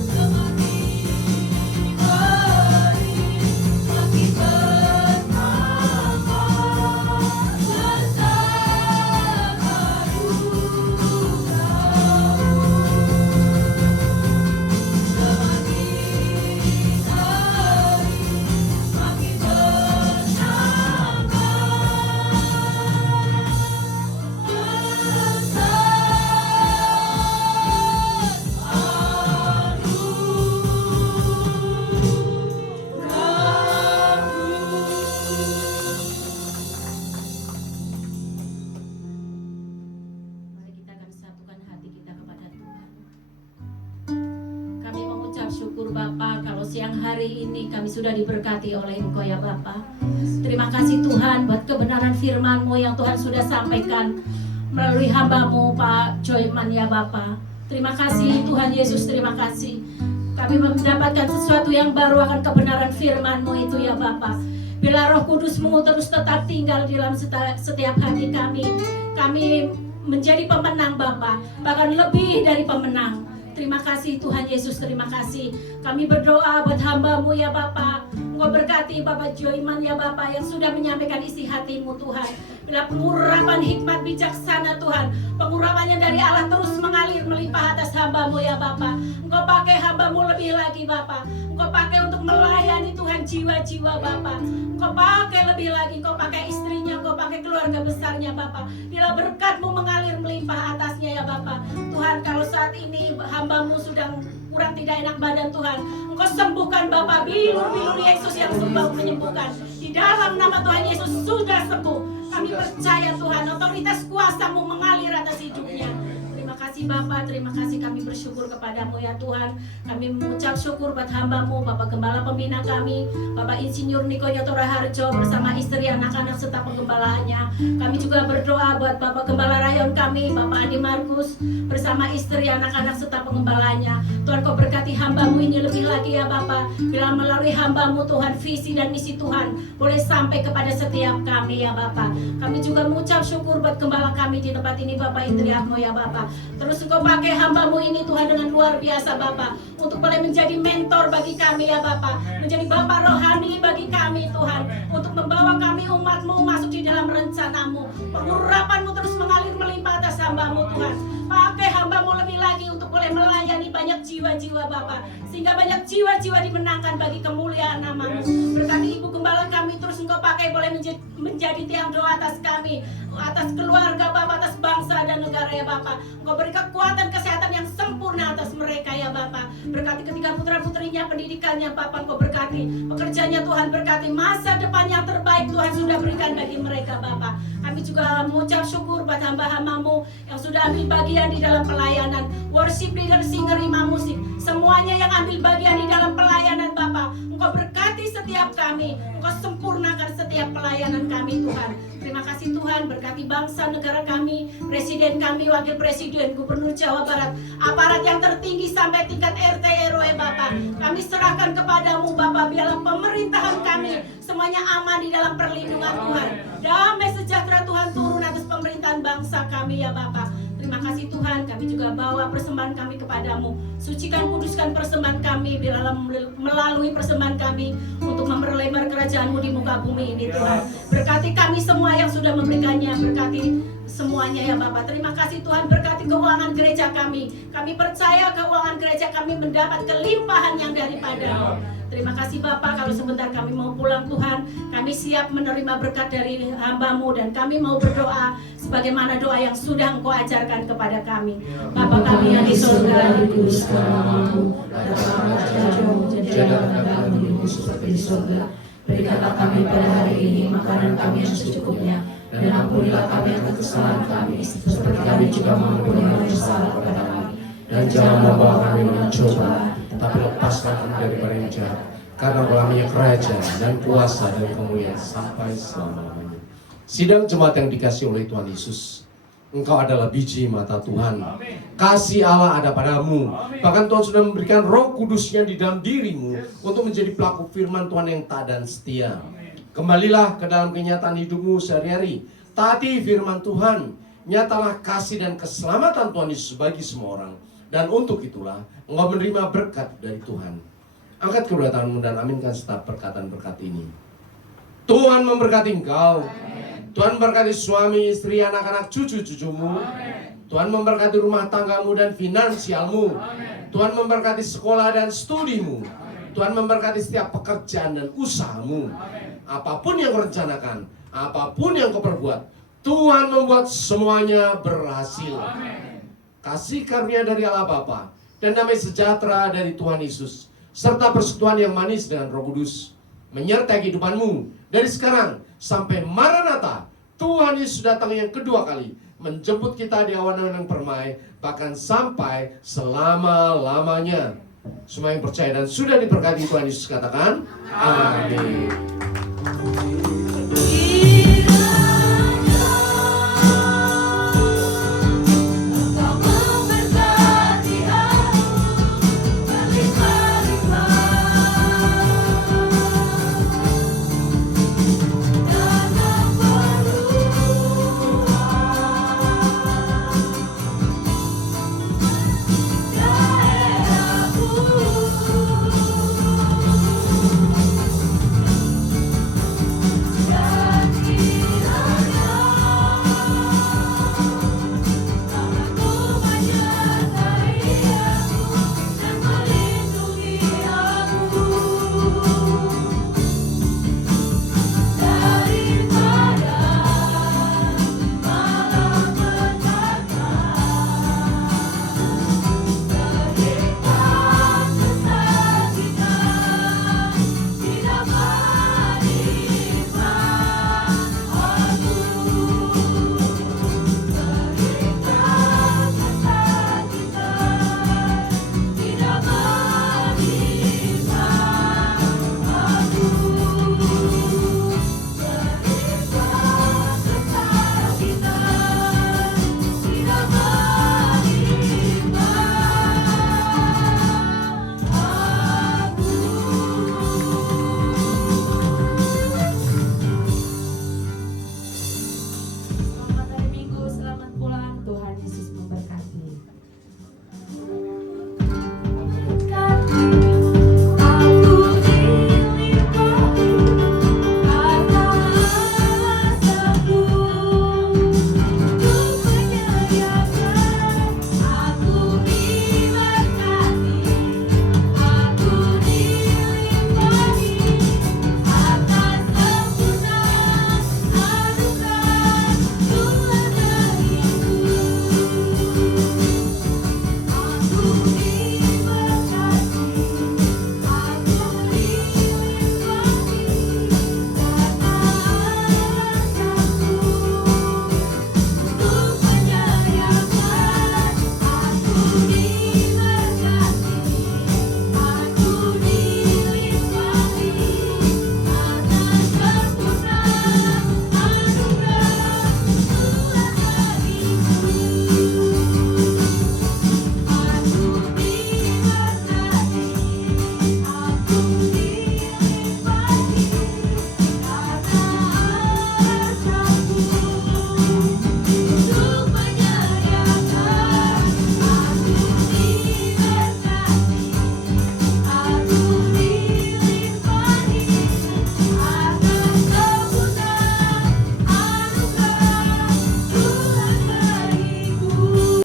semakin hari makin bertambah. Mari kita akan satukan hati kita kepada Tuhan. Kami mengucap syukur Bapa kalau siang hari ini kami sudah diberkati oleh Engkau ya Bapa. Terima kasih Tuhan buat kebenaran firman-Mu yang Tuhan sudah sampaikan melalui hamba-Mu Pak Joyman ya Bapa. Terima kasih Tuhan Yesus, terima kasih. Kami mendapatkan sesuatu yang baru akan kebenaran firman-Mu itu ya Bapa. Bila Roh Kudus-Mu terus tetap tinggal di dalam setiap hati kami menjadi pemenang Bapa, bahkan lebih dari pemenang. Terima kasih Tuhan Yesus, terima kasih. Kami berdoa buat hamba-Mu ya Bapa. Engkau berkati Bapak Joyman ya Bapa yang sudah menyampaikan isi hati-Mu Tuhan. Bila pengurapan hikmat bijaksana Tuhan, pengurapannya dari Allah terus mengalir melimpah atas hamba-Mu ya Bapa. Engkau pakai hamba-Mu lebih lagi Bapa. Engkau pakai untuk melayani Tuhan jiwa-jiwa Bapa. Engkau pakai lebih lagi, Engkau pakai istrinya, Engkau pakai keluarga besarnya Bapa. Bila berkat-Mu mengalir melimpah atasnya ya Bapa. Tuhan, kalau saat ini hamba-Mu sudah kurang tidak enak badan Tuhan, Engkau sembuhkan Bapa. Bilur-bilur Yesus yang sembuh menyembuhkan. Di dalam nama Tuhan Yesus sudah sembuh. Kami percaya Tuhan, otoritas kuasa-Mu mengalir atas hidupnya. Terima kasih Bapa, terima kasih, kami bersyukur kepadamu ya Tuhan. Kami mengucap syukur buat hamba-Mu, Bapak Gembala Pembina kami, Bapak Insinyur Niko Yotora Harjo bersama istri, anak-anak serta penggembalaannya. Kami juga berdoa buat Bapak Gembala Rayon kami, Bapak Andi Markus bersama istri, anak-anak serta penggembalaannya. Tuhan, Kau berkati hamba-Mu ini lebih lagi ya Bapak. Bila melalui hamba-Mu Tuhan, visi dan misi Tuhan boleh sampai kepada setiap kami ya Bapak. Kami juga mengucap syukur buat gembala kami di tempat ini Bapak Indriatmo ya Bapak. Terus Engkau pakai hamba-Mu ini Tuhan dengan luar biasa Bapak, untuk boleh menjadi mentor bagi kami ya Bapak, menjadi Bapak rohani bagi kami Tuhan, untuk membawa kami umat-Mu masuk di dalam rencana-Mu. Pengurapan-Mu terus mengalir melimpah atas hamba-Mu Tuhan. Pakai hamba-Mu lebih lagi untuk boleh melayani banyak jiwa-jiwa Bapak, sehingga banyak jiwa-jiwa dimenangkan bagi kemuliaan nama-Mu. Berkati Ibu Gembala kami terus Engkau pakai boleh menjadi tiang doa atas kami, atas keluarga Bapak, atas bangsa dan negara ya Bapak. Engkau beri kekuatan kesehatan yang sempurna atas mereka ya Bapak. Berkati ketiga putra-putrinya, pendidikannya Bapak Engkau berkati, pekerjaannya Tuhan berkati, masa depan yang terbaik Tuhan sudah berikan bagi mereka Bapak. Kami juga mengucap syukur buat hamba-hamba-Mu yang sudah ambil bagian di dalam pelayanan, worship leader, singer, imam musik, semuanya yang ambil bagian di dalam pelayanan Bapak. Engkau berkati setiap kami, Engkau sempurnakan setiap pelayanan kami Tuhan. Terima kasih Tuhan, berkati bangsa negara kami, presiden kami, wakil presiden, gubernur Jawa Barat, aparat yang tertinggi sampai tingkat RT RW Bapak. Kami serahkan kepadamu Bapak, biarlah pemerintahan kami semuanya aman di dalam perlindungan Tuhan. Damai sejahtera Tuhan turun atas pemerintahan bangsa kami ya Bapak. Terima kasih Tuhan, kami juga bawa persembahan kami kepadamu. Sucikan, kuduskan persembahan kami, biarlah melalui persembahan kami untuk memperlebar kerajaan-Mu di muka bumi ini Tuhan. Berkati kami semua yang sudah memberikannya, berkati semuanya ya Bapak. Terima kasih Tuhan, berkati keuangan gereja kami. Kami percaya keuangan gereja kami mendapat kelimpahan yang daripada-Mu. Terima kasih Bapak, kalau sebentar kami mau pulang Tuhan, kami siap menerima berkat dari hamba-Mu dan kami mau berdoa sebagaimana doa yang sudah Engkau ajarkan kepada kami. Bapa kami yang di surga, dikuduskan namamu, datanglah kerajaanmu, jadilah kehendakmu di bumi seperti di surga. Berikanlah kami pada hari ini makanan kami yang secukupnya, dan ampunilah kami akan kesalahan kami, seperti kami juga mengampuni orang yang bersalah kepada kami. Dan jangan membawa kami mencoba, tapi lepaskan kami daripada yang jahat. Karena Engkau kerajaan dan kuasa dan kemuliaan sampai selama-lamanya. Sidang jemaat yang dikasihi oleh Tuhan Yesus, Engkau adalah biji mata Tuhan. Kasih Allah ada padamu. Bahkan Tuhan sudah memberikan Roh Kudusnya di dalam dirimu untuk menjadi pelaku firman Tuhan yang taat dan setia. Kembalilah ke dalam kenyataan hidupmu sehari-hari. Taati firman Tuhan. Nyatalah kasih dan keselamatan Tuhan Yesus bagi semua orang. Dan untuk itulah engkau menerima berkat dari Tuhan. Angkat kedua tanganmu dan aminkan setiap perkataan berkat ini. Tuhan memberkati engkau. Tuhan memberkati suami, istri, anak-anak, cucu-cucumu. Tuhan memberkati rumah tanggamu dan finansialmu. Tuhan memberkati sekolah dan studimu. Tuhan memberkati setiap pekerjaan dan usahamu. Apapun yang kau rencanakan, apapun yang kau perbuat, Tuhan membuat semuanya berhasil. Kasih karunia dari Allah Bapa dan damai sejahtera dari Tuhan Yesus serta persekutuan yang manis dengan Roh Kudus menyertai kehidupanmu dari sekarang sampai Maranatha. Tuhan Yesus datang yang kedua kali menjemput kita di awan-awan yang permai, bahkan sampai selama-lamanya. Semua yang percaya dan sudah diberkati Tuhan Yesus katakan amin.